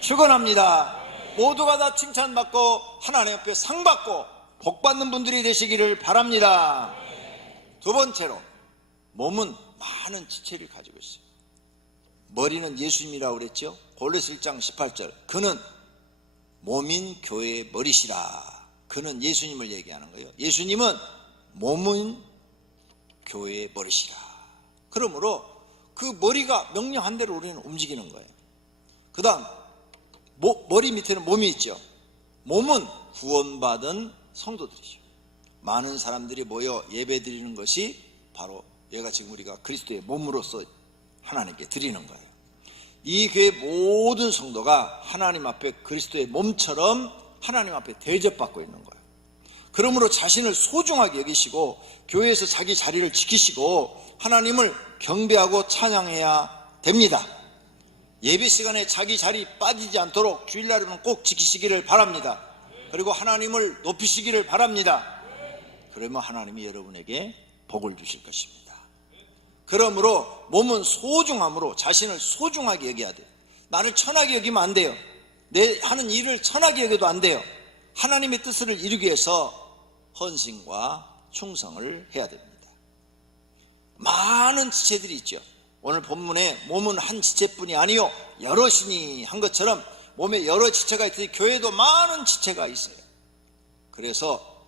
축원합니다. 모두가 다 칭찬받고 하나님 앞에 상 받고 복 받는 분들이 되시기를 바랍니다. 두 번째로 몸은 많은 지체를 가지고 있어요. 머리는 예수님이라고 그랬죠. 골로새 1장 18절 그는 몸인 교회의 머리시라. 그는 예수님을 얘기하는 거예요. 예수님은 몸은 교회의 머리시라. 그러므로 그 머리가 명령한 대로 우리는 움직이는 거예요. 그 다음 머리 밑에는 몸이 있죠. 몸은 구원받은 성도들이죠. 많은 사람들이 모여 예배 드리는 것이 바로 얘가 지금 우리가 그리스도의 몸으로서 하나님께 드리는 거예요. 이 교회 모든 성도가 하나님 앞에 그리스도의 몸처럼 하나님 앞에 대접받고 있는 거예요. 그러므로 자신을 소중하게 여기시고 교회에서 자기 자리를 지키시고 하나님을 경배하고 찬양해야 됩니다. 예배 시간에 자기 자리 빠지지 않도록 주일날에는 꼭 지키시기를 바랍니다. 그리고 하나님을 높이시기를 바랍니다. 그러면 하나님이 여러분에게 복을 주실 것입니다. 그러므로 몸은 소중함으로 자신을 소중하게 여겨야 돼요. 나를 천하게 여기면 안 돼요. 내 하는 일을 천하게 여겨도 안 돼요. 하나님의 뜻을 이루기 위해서 헌신과 충성을 해야 됩니다. 많은 지체들이 있죠. 오늘 본문에 몸은 한 지체뿐이 아니요 여럿이니 한 것처럼 몸에 여러 지체가 있듯이 교회도 많은 지체가 있어요. 그래서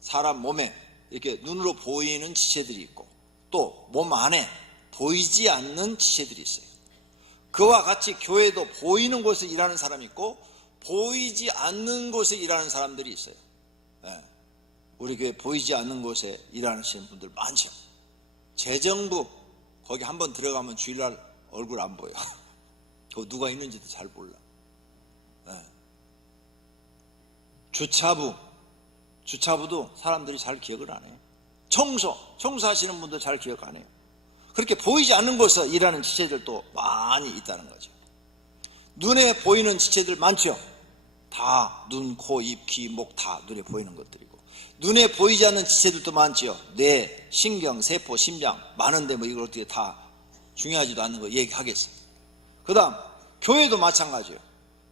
사람 몸에 이렇게 눈으로 보이는 지체들이 있고 또 몸 안에 보이지 않는 지체들이 있어요. 그와 같이 교회도 보이는 곳에 일하는 사람이 있고 보이지 않는 곳에 일하는 사람들이 있어요. 우리 교회 보이지 않는 곳에 일하시는 분들 많죠. 재정부 거기 한번 들어가면 주일날 얼굴 안 보여. 그 누가 있는지도 잘 몰라. 주차부도 사람들이 잘 기억을 안 해요. 청소하시는 분들 잘 기억 안 해요. 그렇게 보이지 않는 곳에서 일하는 지체들도 많이 있다는 거죠. 눈에 보이는 지체들 많죠. 다 눈, 코, 입, 귀, 목 다 눈에 보이는 것들이고 눈에 보이지 않는 지체들도 많죠. 뇌, 신경, 세포, 심장 많은데 뭐 이걸 어떻게 다 중요하지도 않는 거 얘기하겠어요. 그 다음 교회도 마찬가지예요.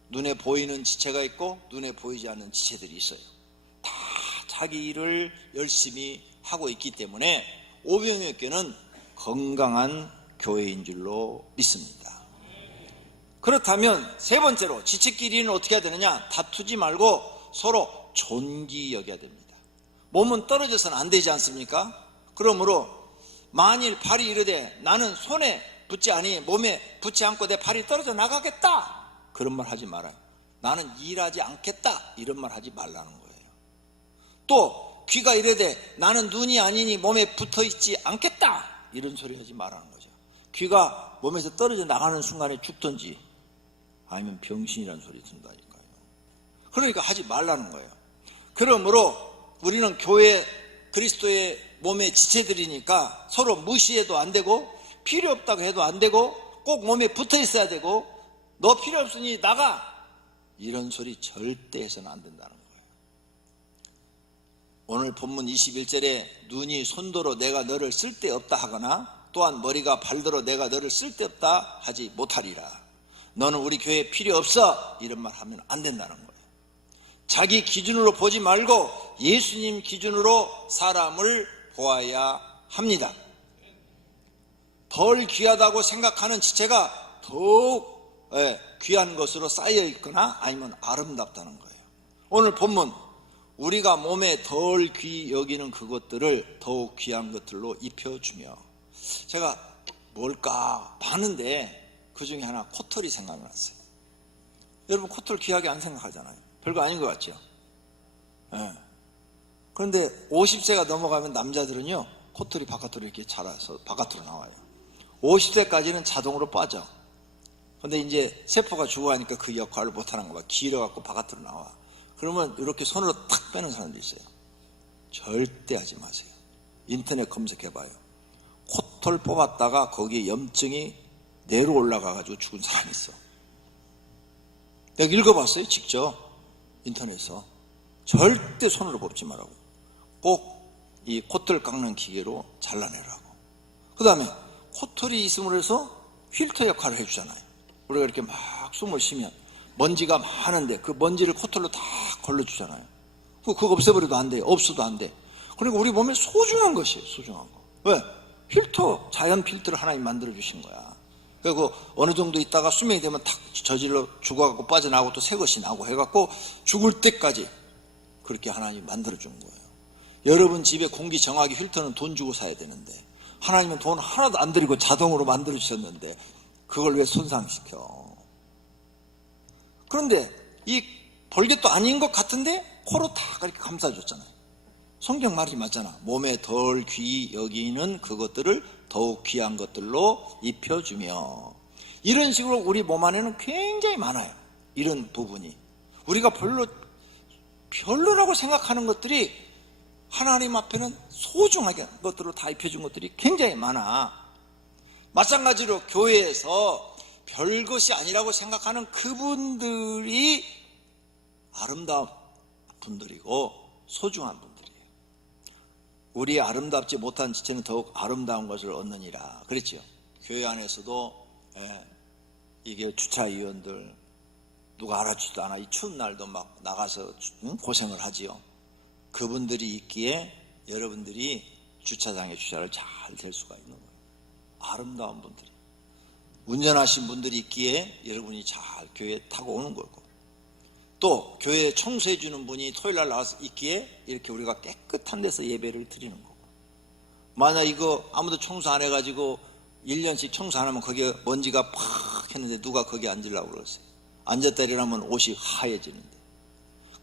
눈에 보이는 지체가 있고 눈에 보이지 않는 지체들이 있어요. 다 자기 일을 열심히 하고 있기 때문에 오병이어교는 건강한 교회인 줄로 믿습니다. 그렇다면 세 번째로 지체끼리는 어떻게 해야 되느냐? 다투지 말고 서로 존귀 여겨야 됩니다. 몸은 떨어져서는 안 되지 않습니까? 그러므로 만일 발이 이르되 나는 손에 붙지 아니 몸에 붙지 않고 내 발이 떨어져 나가겠다, 그런 말 하지 말아요. 나는 일하지 않겠다, 이런 말 하지 말라는 거예요. 또 귀가 이르되 나는 눈이 아니니 몸에 붙어있지 않겠다, 이런 소리 하지 말라는 거죠. 귀가 몸에서 떨어져 나가는 순간에 죽든지 아니면 병신이라는 소리 든다니까요. 그러니까 하지 말라는 거예요. 그러므로 우리는 교회 그리스도의 몸의 지체들이니까 서로 무시해도 안 되고 필요 없다고 해도 안 되고 꼭 몸에 붙어 있어야 되고 너 필요 없으니 나가, 이런 소리 절대 해서는 안 된다는 거예요. 오늘 본문 21절에 눈이 손도로 내가 너를 쓸데없다 하거나 또한 머리가 발도로 내가 너를 쓸데없다 하지 못하리라. 너는 우리 교회에 필요 없어, 이런 말 하면 안 된다는 거예요. 자기 기준으로 보지 말고 예수님 기준으로 사람을 보아야 합니다. 덜 귀하다고 생각하는 지체가 더욱 귀한 것으로 쌓여 있거나 아니면 아름답다는 거예요. 오늘 본문 우리가 몸에 덜 귀 여기는 그것들을 더욱 귀한 것들로 입혀주며, 제가 뭘까 봤는데 그 중에 하나 코털이 생각났어요. 여러분 코털 귀하게 안 생각하잖아요. 별거 아닌 것 같죠? 그런데 50세가 넘어가면 남자들은요 코털이 바깥으로 이렇게 자라서 바깥으로 나와요. 50세까지는 자동으로 빠져. 근데 이제 세포가 죽어가니까 그 역할을 못하는 거야. 길어갖고 바깥으로 나와. 그러면 이렇게 손으로 탁 빼는 사람도 있어요. 절대 하지 마세요. 인터넷 검색해봐요. 코털 뽑았다가 거기에 염증이 내려 올라가가지고 죽은 사람이 있어. 내가 읽어봤어요, 직접 인터넷에서. 절대 손으로 뽑지 말라고. 꼭 이 코털 깎는 기계로 잘라내라고. 그 다음에 코털이 있음으로 해서 필터 역할을 해주잖아요. 우리가 이렇게 막 숨을 쉬면 먼지가 많은데 그 먼지를 코털로 다 걸러주잖아요. 그거 없애버려도 안 돼요. 없어도 안 돼. 그러니까 우리 몸에 소중한 것이에요. 소중한 거. 왜? 필터, 자연 필터를 하나님 만들어주신 거야. 그리고 어느 정도 있다가 수명이 되면 탁 저질러 죽어갖고 빠져나오고 또 새 것이 나오고 해갖고 죽을 때까지 그렇게 하나님이 만들어준 거예요. 여러분 집에 공기 정화기 필터는 돈 주고 사야 되는데 하나님은 돈 하나도 안 들이고 자동으로 만들어주셨는데 그걸 왜 손상시켜? 그런데 이 벌개도 아닌 것 같은데 코로 다 그렇게 감싸줬잖아요. 성경 말이 맞잖아. 몸에 덜 귀 여기는 그것들을 더욱 귀한 것들로 입혀주며, 이런 식으로 우리 몸 안에는 굉장히 많아요. 이런 부분이 우리가 별로라고 생각하는 것들이 하나님 앞에는 소중하게 것들로 다 입혀준 것들이 굉장히 많아. 마찬가지로 교회에서 별것이 아니라고 생각하는 그분들이 아름다운 분들이고 소중한 분들이에요. 우리 아름답지 못한 지체는 더욱 아름다운 것을 얻느니라 그랬죠. 교회 안에서도 이게 주차위원들 누가 알아주지도 않아. 이 추운 날도 막 나가서 고생을 하지요. 그분들이 있기에 여러분들이 주차장에 주차를 잘 될 수가 있는 거예요. 아름다운 분들이, 운전하신 분들이 있기에 여러분이 잘 교회에 타고 오는 거고, 또 교회에 청소해 주는 분이 토요일날 나와서 있기에 이렇게 우리가 깨끗한 데서 예배를 드리는 거고, 만약 이거 아무도 청소 안 해가지고 1년씩 청소 안 하면 거기에 먼지가 팍 했는데 누가 거기에 앉으려고 그랬어요. 앉았다 일어나면 옷이 하얘지는데,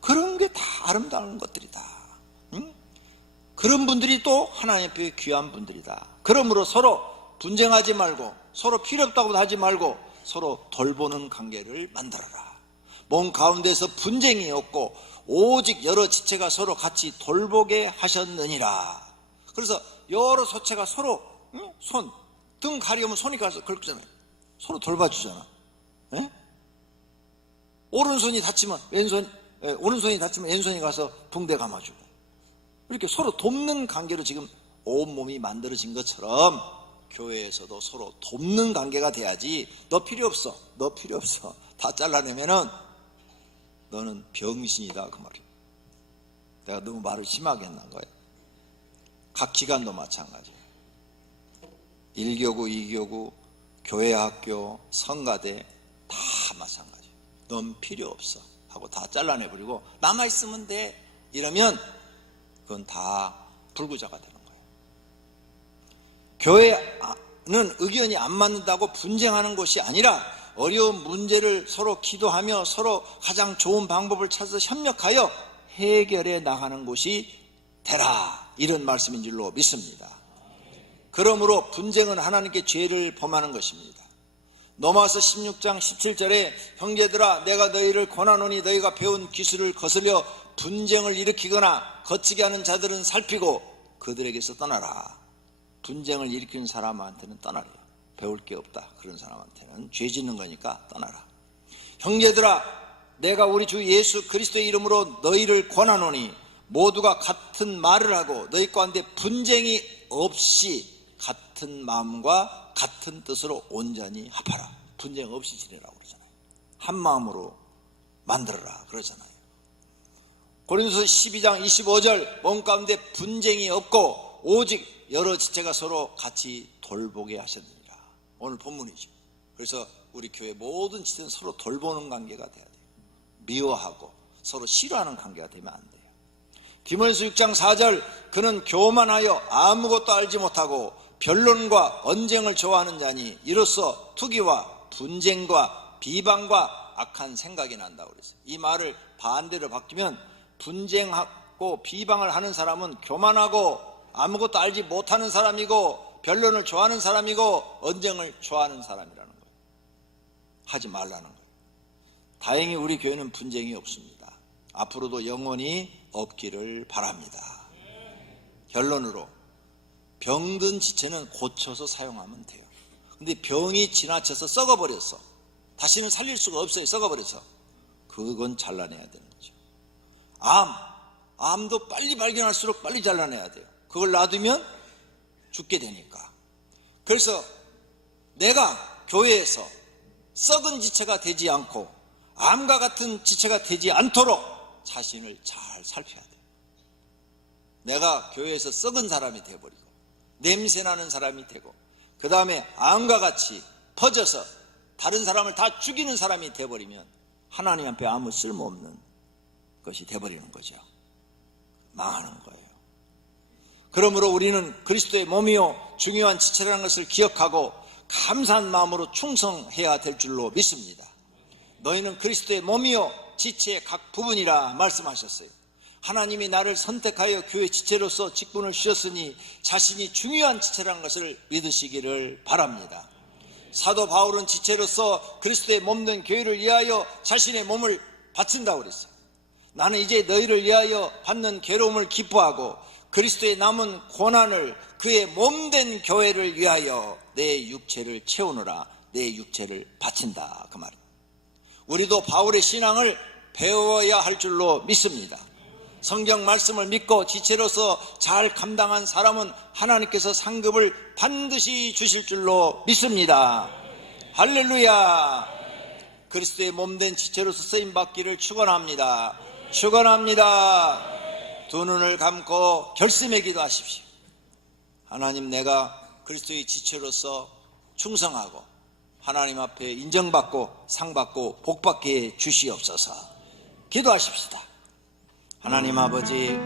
그런 게 다 아름다운 것들이다. 응? 그런 분들이 또 하나님 앞에 귀한 분들이다. 그러므로 서로 분쟁하지 말고 서로 필요 없다고 하지 말고 서로 돌보는 관계를 만들어라. 몸 가운데서 분쟁이 없고 오직 여러 지체가 서로 같이 돌보게 하셨느니라. 그래서 여러 소체가 서로 손, 등 가리우면 손이 가서 긁잖아요. 서로 돌봐주잖아. 에? 오른손이 다치면 오른손이 다치면 왼손이 가서 붕대 감아주고, 이렇게 서로 돕는 관계로 지금 온몸이 만들어진 것처럼 교회에서도 서로 돕는 관계가 돼야지. 너 필요 없어, 너 필요 없어 다 잘라내면은 너는 병신이다 그 말이에요. 내가 너무 말을 심하게 했나 거예요. 각 기관도 마찬가지예요. 1교구, 2교구, 교회 학교, 성가대 다 마찬가지예요. 넌 필요 없어 하고 다 잘라내버리고 남아있으면 돼 이러면 그건 다 불구자가 되는 거예요. 교회는 의견이 안 맞는다고 분쟁하는 것이 아니라 어려운 문제를 서로 기도하며 서로 가장 좋은 방법을 찾아서 협력하여 해결해 나가는 곳이 되라, 이런 말씀인 줄로 믿습니다. 그러므로 분쟁은 하나님께 죄를 범하는 것입니다. 로마서 16장 17절에 형제들아 내가 너희를 권하노니 너희가 배운 기술을 거슬려 분쟁을 일으키거나 거치게 하는 자들은 살피고 그들에게서 떠나라. 분쟁을 일으키는 사람한테는 떠나래요. 배울 게 없다. 그런 사람한테는 죄 짓는 거니까 떠나라. 형제들아 내가 우리 주 예수 그리스도의 이름으로 너희를 권하노니 모두가 같은 말을 하고 너희 가운데 분쟁이 없이 같은 마음과 같은 뜻으로 온전히 합하라. 분쟁 없이 지내라고 그러잖아요. 한 마음으로 만들어라 그러잖아요. 고린도서 12장 25절 몸 가운데 분쟁이 없고 오직 여러 지체가 서로 같이 돌보게 하셨느니라. 오늘 본문이죠. 그래서 우리 교회 모든 지체는 서로 돌보는 관계가 돼야 돼요. 미워하고 서로 싫어하는 관계가 되면 안 돼요. 디모데서 6장 4절 그는 교만하여 아무것도 알지 못하고 변론과 언쟁을 좋아하는 자니 이로써 투기와 분쟁과 비방과 악한 생각이 난다고 그랬어요. 이 말을 반대로 바뀌면 분쟁하고 비방을 하는 사람은 교만하고 아무것도 알지 못하는 사람이고 변론을 좋아하는 사람이고 언쟁을 좋아하는 사람이라는 거예요. 하지 말라는 거예요. 다행히 우리 교회는 분쟁이 없습니다. 앞으로도 영원히 없기를 바랍니다. 결론으로 병든 지체는 고쳐서 사용하면 돼요. 근데 병이 지나쳐서 썩어버렸어. 다시는 살릴 수가 없어요. 썩어버려서. 그건 잘라내야 되는 거죠. 암도 빨리 발견할수록 빨리 잘라내야 돼요. 그걸 놔두면 죽게 되니까. 그래서 내가 교회에서 썩은 지체가 되지 않고 암과 같은 지체가 되지 않도록 자신을 잘 살펴야 돼요. 내가 교회에서 썩은 사람이 되어버리고 냄새나는 사람이 되고 그 다음에 암과 같이 퍼져서 다른 사람을 다 죽이는 사람이 되어버리면 하나님 앞에 아무 쓸모없는 것이 되어버리는 거죠. 망하는 거예요. 그러므로 우리는 그리스도의 몸이요 중요한 지체라는 것을 기억하고 감사한 마음으로 충성해야 될 줄로 믿습니다. 너희는 그리스도의 몸이요 지체의 각 부분이라 말씀하셨어요. 하나님이 나를 선택하여 교회 지체로서 직분을 주셨으니 자신이 중요한 지체라는 것을 믿으시기를 바랍니다. 사도 바울은 지체로서 그리스도의 몸된 교회를 위하여 자신의 몸을 바친다고 그랬어요. 나는 이제 너희를 위하여 받는 괴로움을 기뻐하고 그리스도의 남은 고난을 그의 몸된 교회를 위하여 내 육체를 채우느라 내 육체를 바친다 그 말입니다. 우리도 바울의 신앙을 배워야 할 줄로 믿습니다. 성경 말씀을 믿고 지체로서 잘 감당한 사람은 하나님께서 상급을 반드시 주실 줄로 믿습니다. 할렐루야. 그리스도의 몸된 지체로서 쓰임받기를 축원합니다. 축원합니다. 두 눈을 감고 결심해 기도하십시오. 하나님, 내가 그리스도의 지체로서 충성하고 하나님 앞에 인정받고 상받고 복받게 주시옵소서. 기도하십시다. 하나님 아버지,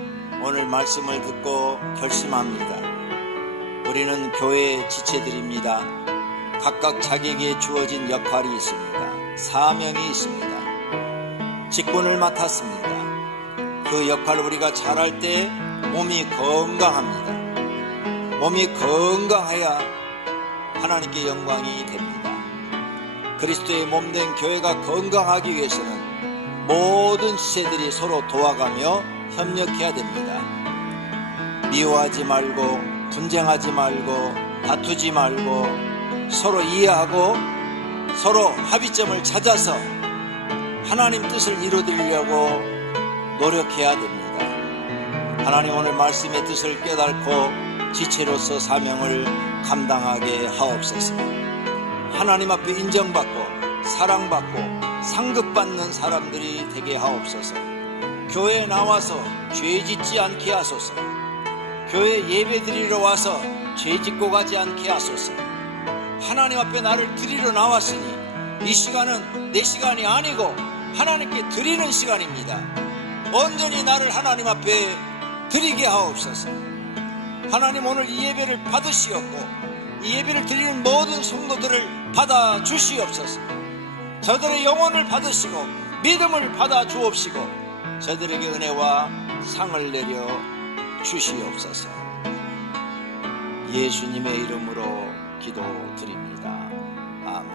오늘 말씀을 듣고 결심합니다. 우리는 교회의 지체들입니다. 각각 자기에게 주어진 역할이 있습니다. 사명이 있습니다. 직분을 맡았습니다. 그 역할을 우리가 잘할 때 몸이 건강합니다. 몸이 건강해야 하나님께 영광이 됩니다. 그리스도의 몸된 교회가 건강하기 위해서는 모든 지체들이 서로 도와가며 협력해야 됩니다. 미워하지 말고 분쟁하지 말고 다투지 말고 서로 이해하고 서로 합의점을 찾아서 하나님 뜻을 이루어드리려고 노력해야 됩니다. 하나님, 오늘 말씀의 뜻을 깨닫고 지체로서 사명을 감당하게 하옵소서. 하나님 앞에 인정받고 사랑받고 상급받는 사람들이 되게 하옵소서. 교회에 나와서 죄 짓지 않게 하소서. 교회 예배 드리러 와서 죄 짓고 가지 않게 하소서. 하나님 앞에 나를 드리러 나왔으니 이 시간은 내 시간이 아니고 하나님께 드리는 시간입니다. 온전히 나를 하나님 앞에 드리게 하옵소서. 하나님, 오늘 이 예배를 받으시옵고 이 예배를 드리는 모든 성도들을 받아 주시옵소서. 저들의 영혼을 받으시고 믿음을 받아 주옵시고 저들에게 은혜와 상을 내려 주시옵소서. 예수님의 이름으로 기도드립니다. 아멘.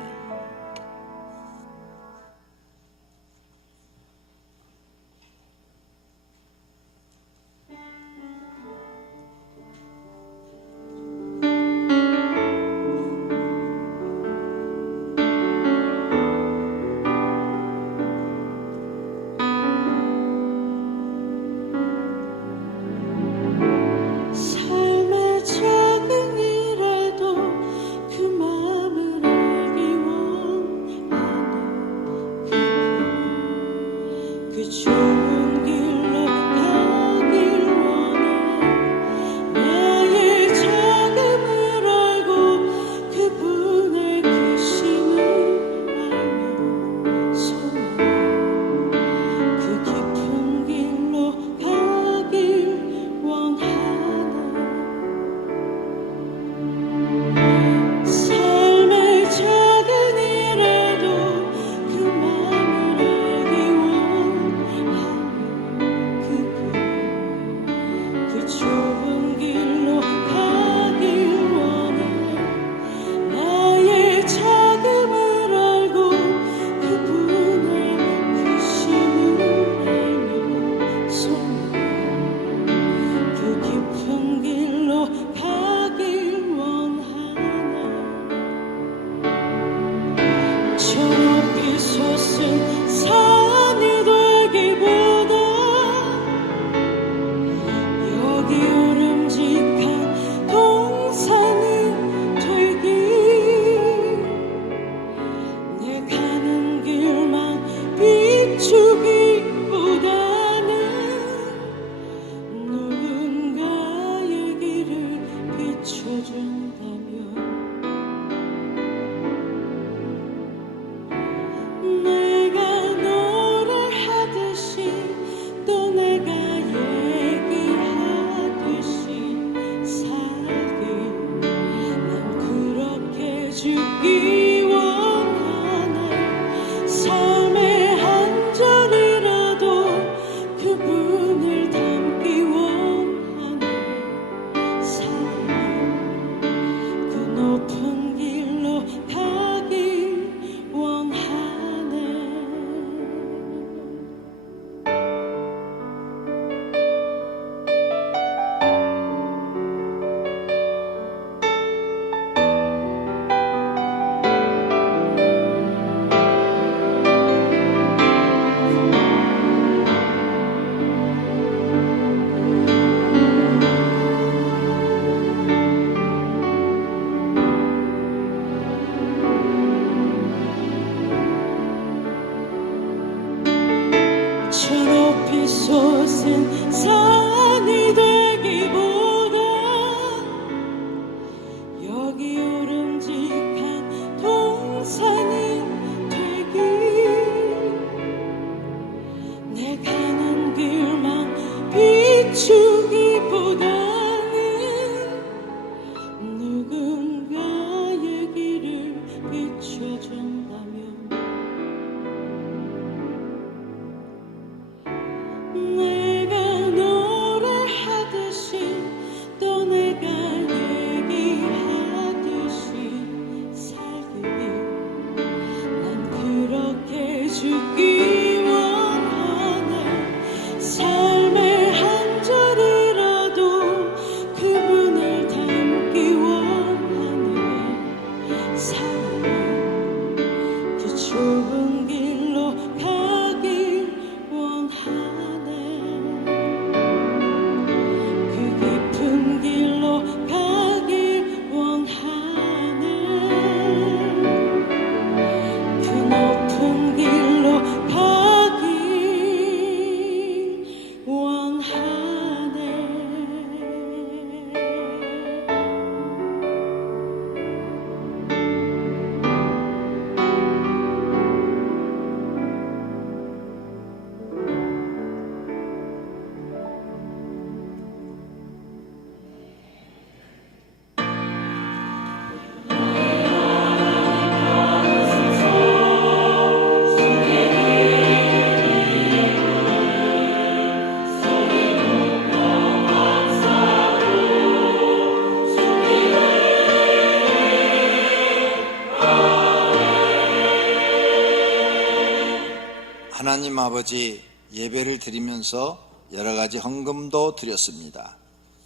삶의 작은 일에도 그 마음을 알기 원하는 그 좋은 길로 가길 원해. 나의 작음을 알고 그분의 크심을 알며 소망 그 깊은 길로 가길 원하네. 삶의 작은 일에도 그 마음을 알기 원하는 그 좁은 길로 가길 원해. 나의 작음을 알고 그분의 크심을 알며 소망 그 깊은 길로 가길 원하네. 저 높이 솟은 산이 되기보다 여기 우름직한 동산이 되길. 내 가는 길만 비추기보다는 누군가의 길을 비춰준다면 내가 노래하듯이 또 내가 얘기하듯이 살길 난 그렇게 죽기 원하네. 삶의 한 절이라도 그분을 담기 원하네. 사랑 그 높은 길로 가길 원하네. 저 높이 솟은 산이 되기보다 여기 우름직한 동산이 되길. 내 가는 길만 비추기보다는 누군가의 길을 비춰준다면 내가 너 하나님 아버지, 예배를 드리면서 여러 가지 헌금도 드렸습니다.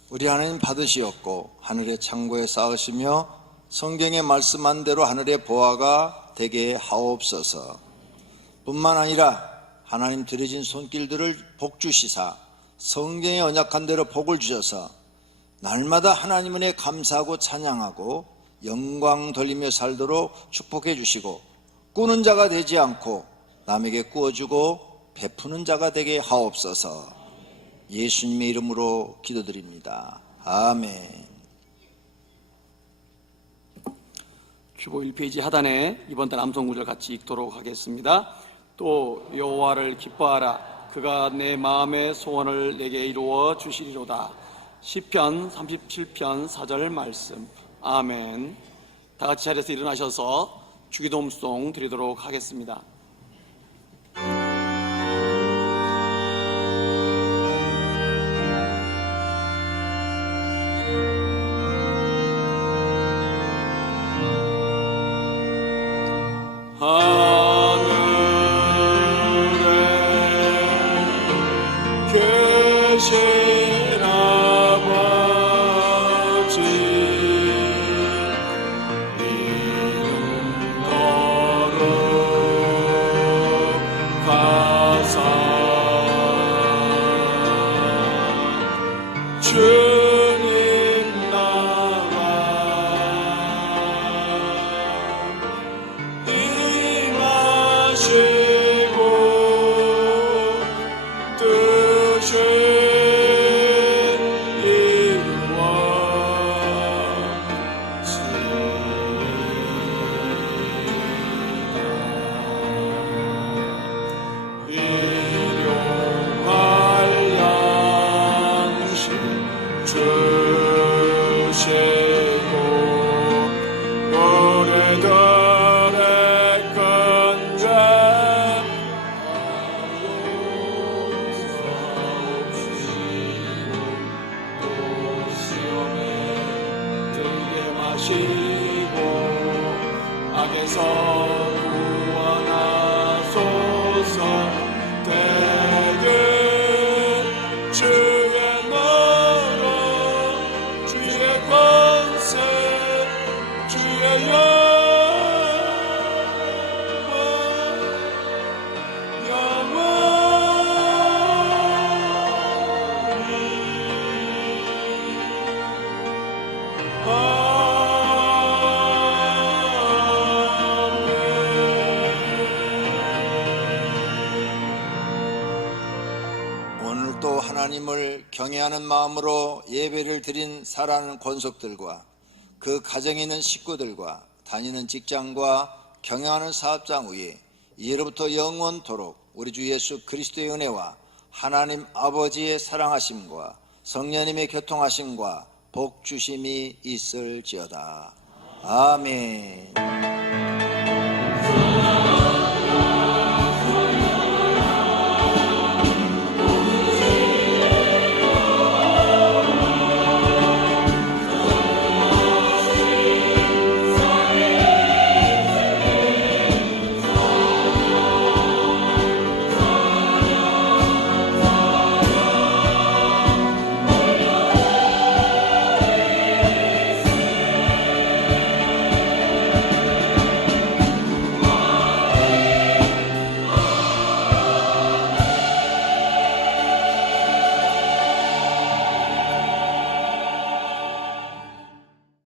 우리 하나님 받으시었고 하늘의 창고에 쌓으시며 성경에 말씀한 대로 하늘의 보화가 되게 하옵소서. 뿐만 아니라 하나님 드려진 손길들을 복 주시사 성경에 언약한 대로 복을 주셔서 날마다 하나님 은혜에 감사하고 찬양하고 영광 돌리며 살도록 축복해 주시고, 꾸는 자가 되지 않고 남에게 꾸어주고 베푸는 자가 되게 하옵소서. 예수님의 이름으로 기도드립니다. 아멘. 주보 1페이지 하단에 이번 달 암송구절 같이 읽도록 하겠습니다. 또 여호와를 기뻐하라. 그가 내 마음의 소원을 내게 이루어 주시리로다. 시편 37편 4절 말씀. 아멘. 다 같이 자리에서 일어나셔서 주기도문송 드리도록 하겠습니다. 계신 아버지, 이름 거룩하사 주님 나라 임하시고 뜻을 악에서 구원하소서. 되게 주의 나라 주의 권세 주의 오늘도 하나님을 경외하는 마음으로 예배를 드린 사랑하는 권속들과 그 가정에 있는 식구들과 다니는 직장과 경영하는 사업장 위에 이제로부터 영원토록 우리 주 예수 그리스도의 은혜와 하나님 아버지의 사랑하심과 성령님의 교통하심과 복 주심이 있을지어다. 아멘.